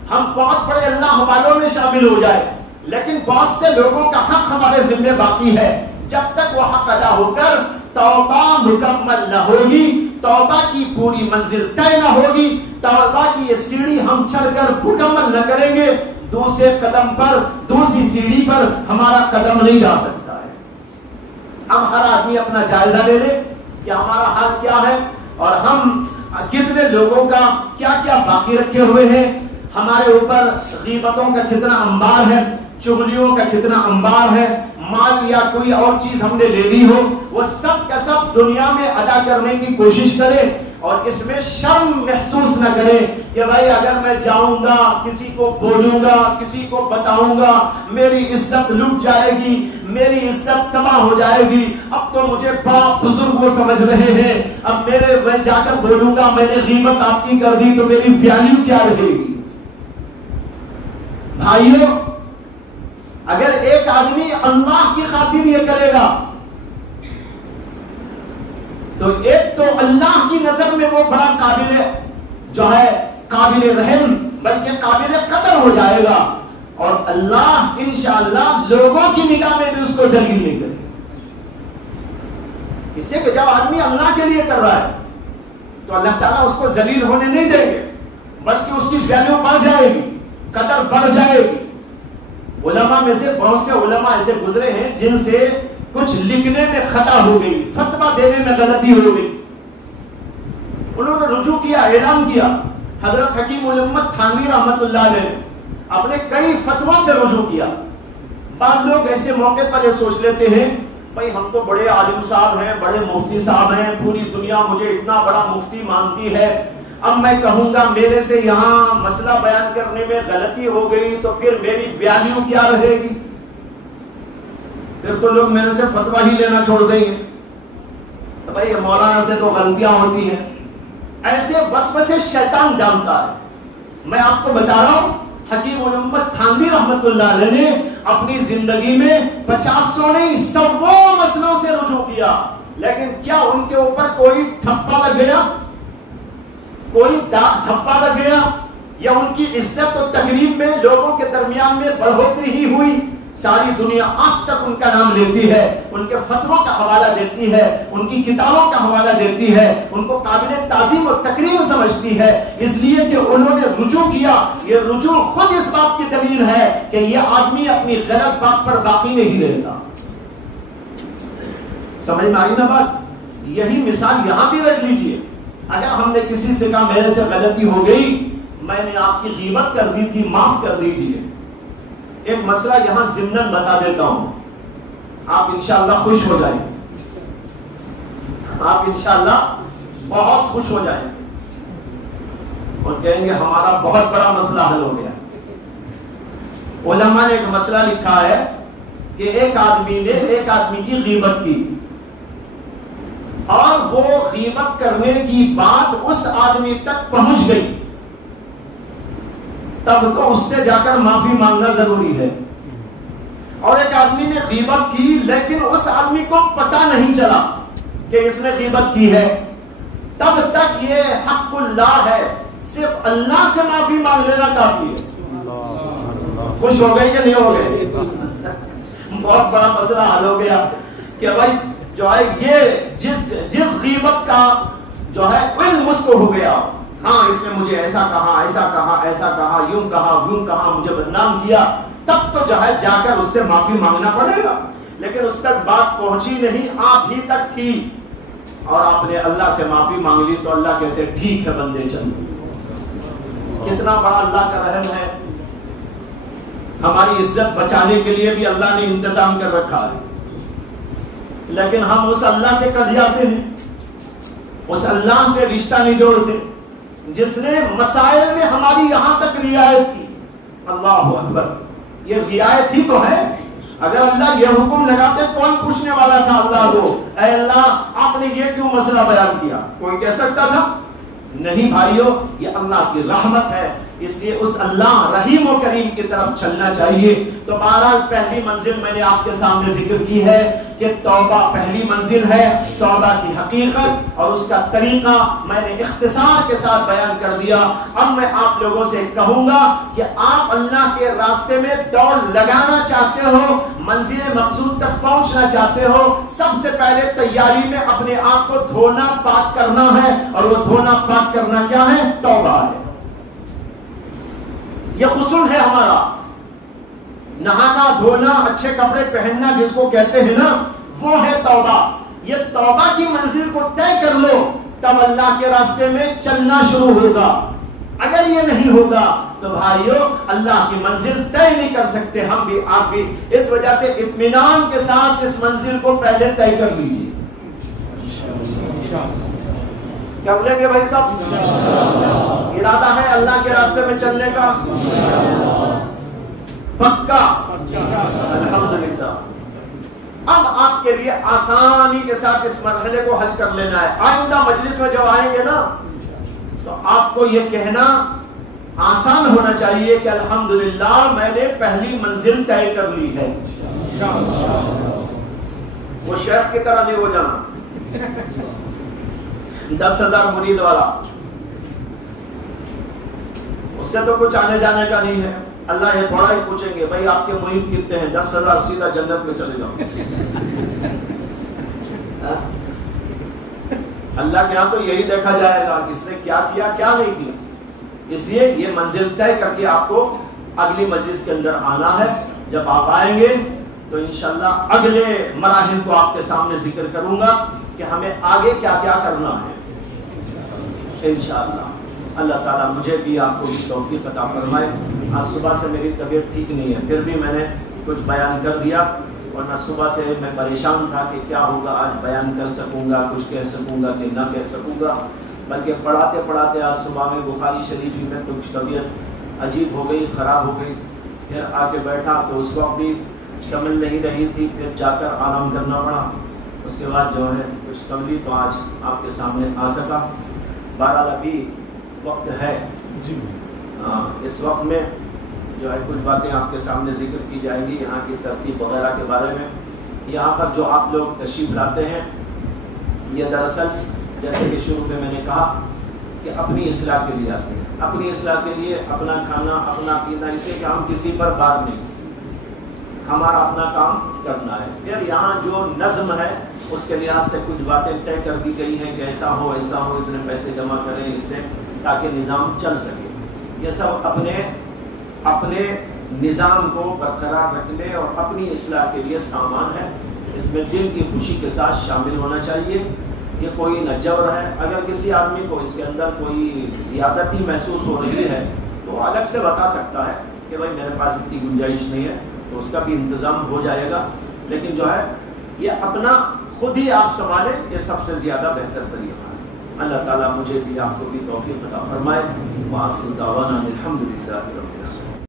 ہم بہت بڑے اللہ والوں میں شامل ہو جائیں، لیکن بہت سے لوگوں کا حق ہمارے ذمہ باقی ہے۔ جب تک وہ حق ادا ہو کر توبہ مکمل نہ ہوگی، توبہ کی پوری منزل طے نہ ہوگی، توبہ کی یہ سیڑھی ہم چڑھ کر مکمل نہ کریں گے، دوسرے قدم پر دوسری سیڑھی پر ہمارا قدم نہیں جا سکتا ہے۔ اب ہر آدمی اپنا جائزہ لے لے کہ ہمارا حال کیا ہے اور ہم کتنے لوگوں کا کیا کیا باقی رکھے ہوئے ہیں، ہمارے اوپر غیبتوں کا کتنا انبار ہے، چغلیوں کا کتنا انبار ہے، مال یا کوئی اور چیز ہم نے لے لی ہو، وہ سب کا سب دنیا میں ادا کرنے کی کوشش کرے اور اس میں شرم محسوس نہ کرے کہ بھائی اگر میں جاؤں گا کسی کو بولوں گا کسی کو بتاؤں گا میری عزت لٹ جائے گی، میری عزت تباہ ہو جائے گی، اب تو مجھے بڑا بزرگ وہ سمجھ رہے ہیں، اب میں جا کر بولوں گا میں نے غیبت آپ کی کر دی تو میری ویلیو کیا رہے گی۔ بھائیو اگر ایک آدمی اللہ کی خاطر یہ کرے گا تو ایک تو اللہ کی نظر میں وہ بڑا قابل جو ہے قابل رحم بلکہ قابل قدر ہو جائے گا، اور اللہ انشاءاللہ لوگوں کی نگاہ میں بھی اس کو ذلیل نہیں کرے گا۔ اس سے کہ جب آدمی اللہ کے لیے کر رہا ہے تو اللہ تعالیٰ اس کو ذلیل ہونے نہیں دیں گے، بلکہ اس کی ویلیو بڑھ جائے گی، قدر بڑھ جائے گی۔ علماء میں سے بہت سے علماء ایسے گزرے ہیں جن سے کچھ لکھنے میں خطا ہو گئی، فتویٰ دینے میں غلطی ہو گئی، انہوں نے رجوع کیا، اعلان کیا۔ حضرت حکیم الامت تھانوی رحمت اللہ علیہ نے اپنے کئی فتووں سے رجوع کیا۔ بعض لوگ ایسے موقع پر یہ سوچ لیتے ہیں بھائی ہم تو بڑے عالم صاحب ہیں، بڑے مفتی صاحب ہیں، پوری دنیا مجھے اتنا بڑا مفتی مانتی ہے، اب میں کہوں گا میرے سے یہاں مسئلہ بیان کرنے میں غلطی ہو گئی تو پھر میری ویلیو کیا رہے گی، پھر تو لوگ میرے سے فتویٰ ہی لینا چھوڑ دیں گے، تو بھائی مولانا سے تو غلطیاں ہوتی ہیں۔ ایسے وسوسے شیطان ڈالتا ہے۔ میں آپ کو بتا رہا ہوں حکیم الامت تھانوی رحمت اللہ علیہ نے اپنی زندگی میں 50 نہیں 100 مسئلوں سے رجوع کیا، لیکن کیا ان کے اوپر کوئی ٹھپا لگ گیا، کوئی دھپا لگ گیا، یا ان کی عزت و تقریب میں لوگوں کے درمیان میں بڑھوتری ہی ہوئی؟ ساری دنیا آج تک ان کا نام لیتی ہے، ان کے فتووں کا حوالہ دیتی ہے، ان کی کتابوں کا حوالہ دیتی ہے، ان کو قابل تعظیم و تکریم سمجھتی ہے، اس لیے کہ انہوں نے رجوع کیا۔ یہ رجوع خود اس بات کی دلیل ہے کہ یہ آدمی اپنی غلط بات پر باقی نہیں رہتا۔ سمجھ میں آئی نا بات؟ یہی مثال یہاں بھی رکھ لیجئے۔ اگر ہم نے کسی سے کہا میرے سے غلطی ہو گئی، میں نے آپ کی غیبت کر دی تھی، معاف کر دیجئے۔ ایک مسئلہ یہاں ضمناً بتا دیتا ہوں، آپ انشاءاللہ خوش ہو جائیں، آپ انشاءاللہ بہت خوش ہو جائیں اور کہیں گے ہمارا بہت بڑا مسئلہ حل ہو گیا۔ علماء نے ایک مسئلہ لکھا ہے کہ ایک آدمی نے ایک آدمی کی غیبت کی، اور وہ غیبت کرنے کی بات اس آدمی تک پہنچ گئی، تب تو اس سے جا کر معافی مانگنا ضروری ہے۔ اور ایک آدمی نے غیبت کی لیکن اس آدمی کو پتہ نہیں چلا کہ اس نے غیبت کی ہے، تب تک یہ حق اللہ ہے صرف اللہ سے معافی مانگ لینا کافی ہے. خوش ہو گئے کہ نہیں ہو گئے؟ بہت بڑا مسئلہ حل ہو گیا کہ بھائی جو ہے یہ جس غیبت کا جو ہے علم اس کو ہو گیا، ہاں اس نے مجھے ایسا کہا ایسا کہا ایسا کہا یوں کہا مجھے بدنام کیا، تب تو جو ہے جا کر اس سے معافی مانگنا پڑے گا. لیکن اس تک بات پہنچی نہیں، آپ ہی تک تھی اور آپ نے اللہ سے معافی مانگ لی، تو اللہ کہتے ٹھیک ہے بندے چل. کتنا بڑا اللہ کا رحم ہے. ہماری عزت بچانے کے لیے بھی اللہ نے انتظام کر رکھا ہے، لیکن ہم اس اللہ سے کٹ جاتے ہیں، اس اللہ سے رشتہ نہیں جوڑتے جس نے مسائل میں ہماری یہاں تک رعایت کی. اللہ اکبر، یہ رعایت ہی تو ہے. اگر اللہ یہ حکم لگاتے کون پوچھنے والا تھا اللہ کو، اے اللہ آپ نے یہ کیوں مسئلہ بیان کیا؟ کوئی کہہ سکتا تھا؟ نہیں بھائیو، یہ اللہ کی رحمت ہے، اس لیے اس اللہ رحیم و کریم کی طرف چلنا چاہیے. تو بہرحال پہلی منزل میں نے آپ کے سامنے ذکر کی ہے کہ توبہ پہلی منزل ہے، توبہ کی حقیقت اور اس کا طریقہ میں نے اختصار کے ساتھ بیان کر دیا. اب میں آپ لوگوں سے کہوں گا کہ آپ اللہ کے راستے میں دوڑ لگانا چاہتے ہو، منزل مقصود تک پہنچنا چاہتے ہو، سب سے پہلے تیاری میں اپنے آپ کو دھونا پاک کرنا ہے، اور وہ دھونا پاک کرنا کیا ہے؟ توبہ ہے. یہ غسل ہے ہمارا، نہانا دھونا اچھے کپڑے پہننا جس کو کہتے ہیں نا، وہ ہے توبہ. یہ توبہ کی منزل کو طے کر لو، تب اللہ کے راستے میں چلنا شروع ہوگا. اگر یہ نہیں ہوگا تو بھائیو اللہ کی منزل طے نہیں کر سکتے ہم بھی آپ بھی. اس وجہ سے اطمینان کے ساتھ اس منزل کو پہلے طے کر لیجیے. کر لیں گے بھائی صاحب؟ ارادہ ہے اللہ کے راستے میں چلنے کا پکا؟ الحمدللہ. اب آپ کے لیے آسانی کے ساتھ اس مرحلے کو حل کر لینا ہے. آئندہ مجلس میں جب آئیں گے نا تو آپ کو یہ کہنا آسان ہونا چاہیے کہ الحمدللہ میں نے پہلی منزل طے کر لی ہے. وہ شیخ کی طرح نہیں ہو جانا 10,000 مرید والا، اس سے تو کچھ آنے جانے کا نہیں ہے. اللہ یہ تھوڑا ہی پوچھیں گے بھائی آپ کے مرید کتنے ہیں؟ 10,000 سیدھا جنت میں چلے جاؤ. اللہ کے ہاں تو یہی دیکھا جائے گا کس نے کیا کیا کیا نہیں کیا. اس لیے یہ منزل طے کر کے آپ کو اگلی مجلس کے اندر آنا ہے. جب آپ آئیں گے تو انشاءاللہ اگلے مراحل کو آپ کے سامنے ذکر کروں گا کہ ہمیں آگے کیا کیا کرنا ہے انشاءاللہ. اللہ تعالیٰ مجھے بھی آپ کو بھی توفیق عطا فرمائے. آج صبح سے میری طبیعت ٹھیک نہیں ہے، پھر بھی میں نے کچھ بیان کر دیا، ورنہ صبح سے میں پریشان تھا کہ کیا ہوگا، آج بیان کر سکوں گا، کچھ کہہ سکوں گا کہ نہ کہہ سکوں گا. بلکہ پڑھاتے پڑھاتے آج صبح میں بخاری شریف میں کچھ طبیعت عجیب ہو گئی، خراب ہو گئی. پھر آ کے بیٹھا تو اس وقت بھی سمجھ نہیں رہی تھی، پھر جا کر آرام کرنا پڑا. اس کے بعد جو ہے کچھ سمجھی تو آج آپ کے سامنے آ سکا. بہرحال ابھی وقت ہے جی، اس وقت میں جو ہے کچھ باتیں آپ کے سامنے ذکر کی جائیں گی یہاں کی ترتیب وغیرہ کے بارے میں. یہاں پر جو آپ لوگ تشریف لاتے ہیں یہ دراصل جیسے کہ شروع میں نے کہا کہ اپنی اصلاح کے لیے آتے ہیں، اپنی اصلاح کے لیے اپنا کھانا اپنا پینا، اسے کہ ہم کسی پر بار نہیں، ہمارا اپنا کام کرنا ہے. پھر یہاں جو نظم ہے اس کے لحاظ سے کچھ باتیں طے کر دی گئی ہیں کہ ایسا ہو اتنے پیسے جمع کریں اس سے تاکہ نظام چل سکے. یہ سب اپنے نظام کو برقرار رکھنے اور اپنی اصلاح کے لیے سامان ہے. اس میں دل کی خوشی کے ساتھ شامل ہونا چاہیے. یہ کوئی نہ جبر ہے. اگر کسی آدمی کو اس کے اندر کوئی زیادتی محسوس ہو رہی ہے تو الگ سے بتا سکتا ہے کہ بھائی میرے پاس اتنی گنجائش نہیں ہے، تو اس کا بھی انتظام ہو جائے گا. لیکن جو ہے یہ اپنا خود ہی آپ سنبھالیں، یہ سب سے زیادہ بہتر طریقہ ہے. اللہ تعالیٰ مجھے بھی آپ کو بھی توفیق عطا فرمائے. وآخر دعوانا الحمدللہ.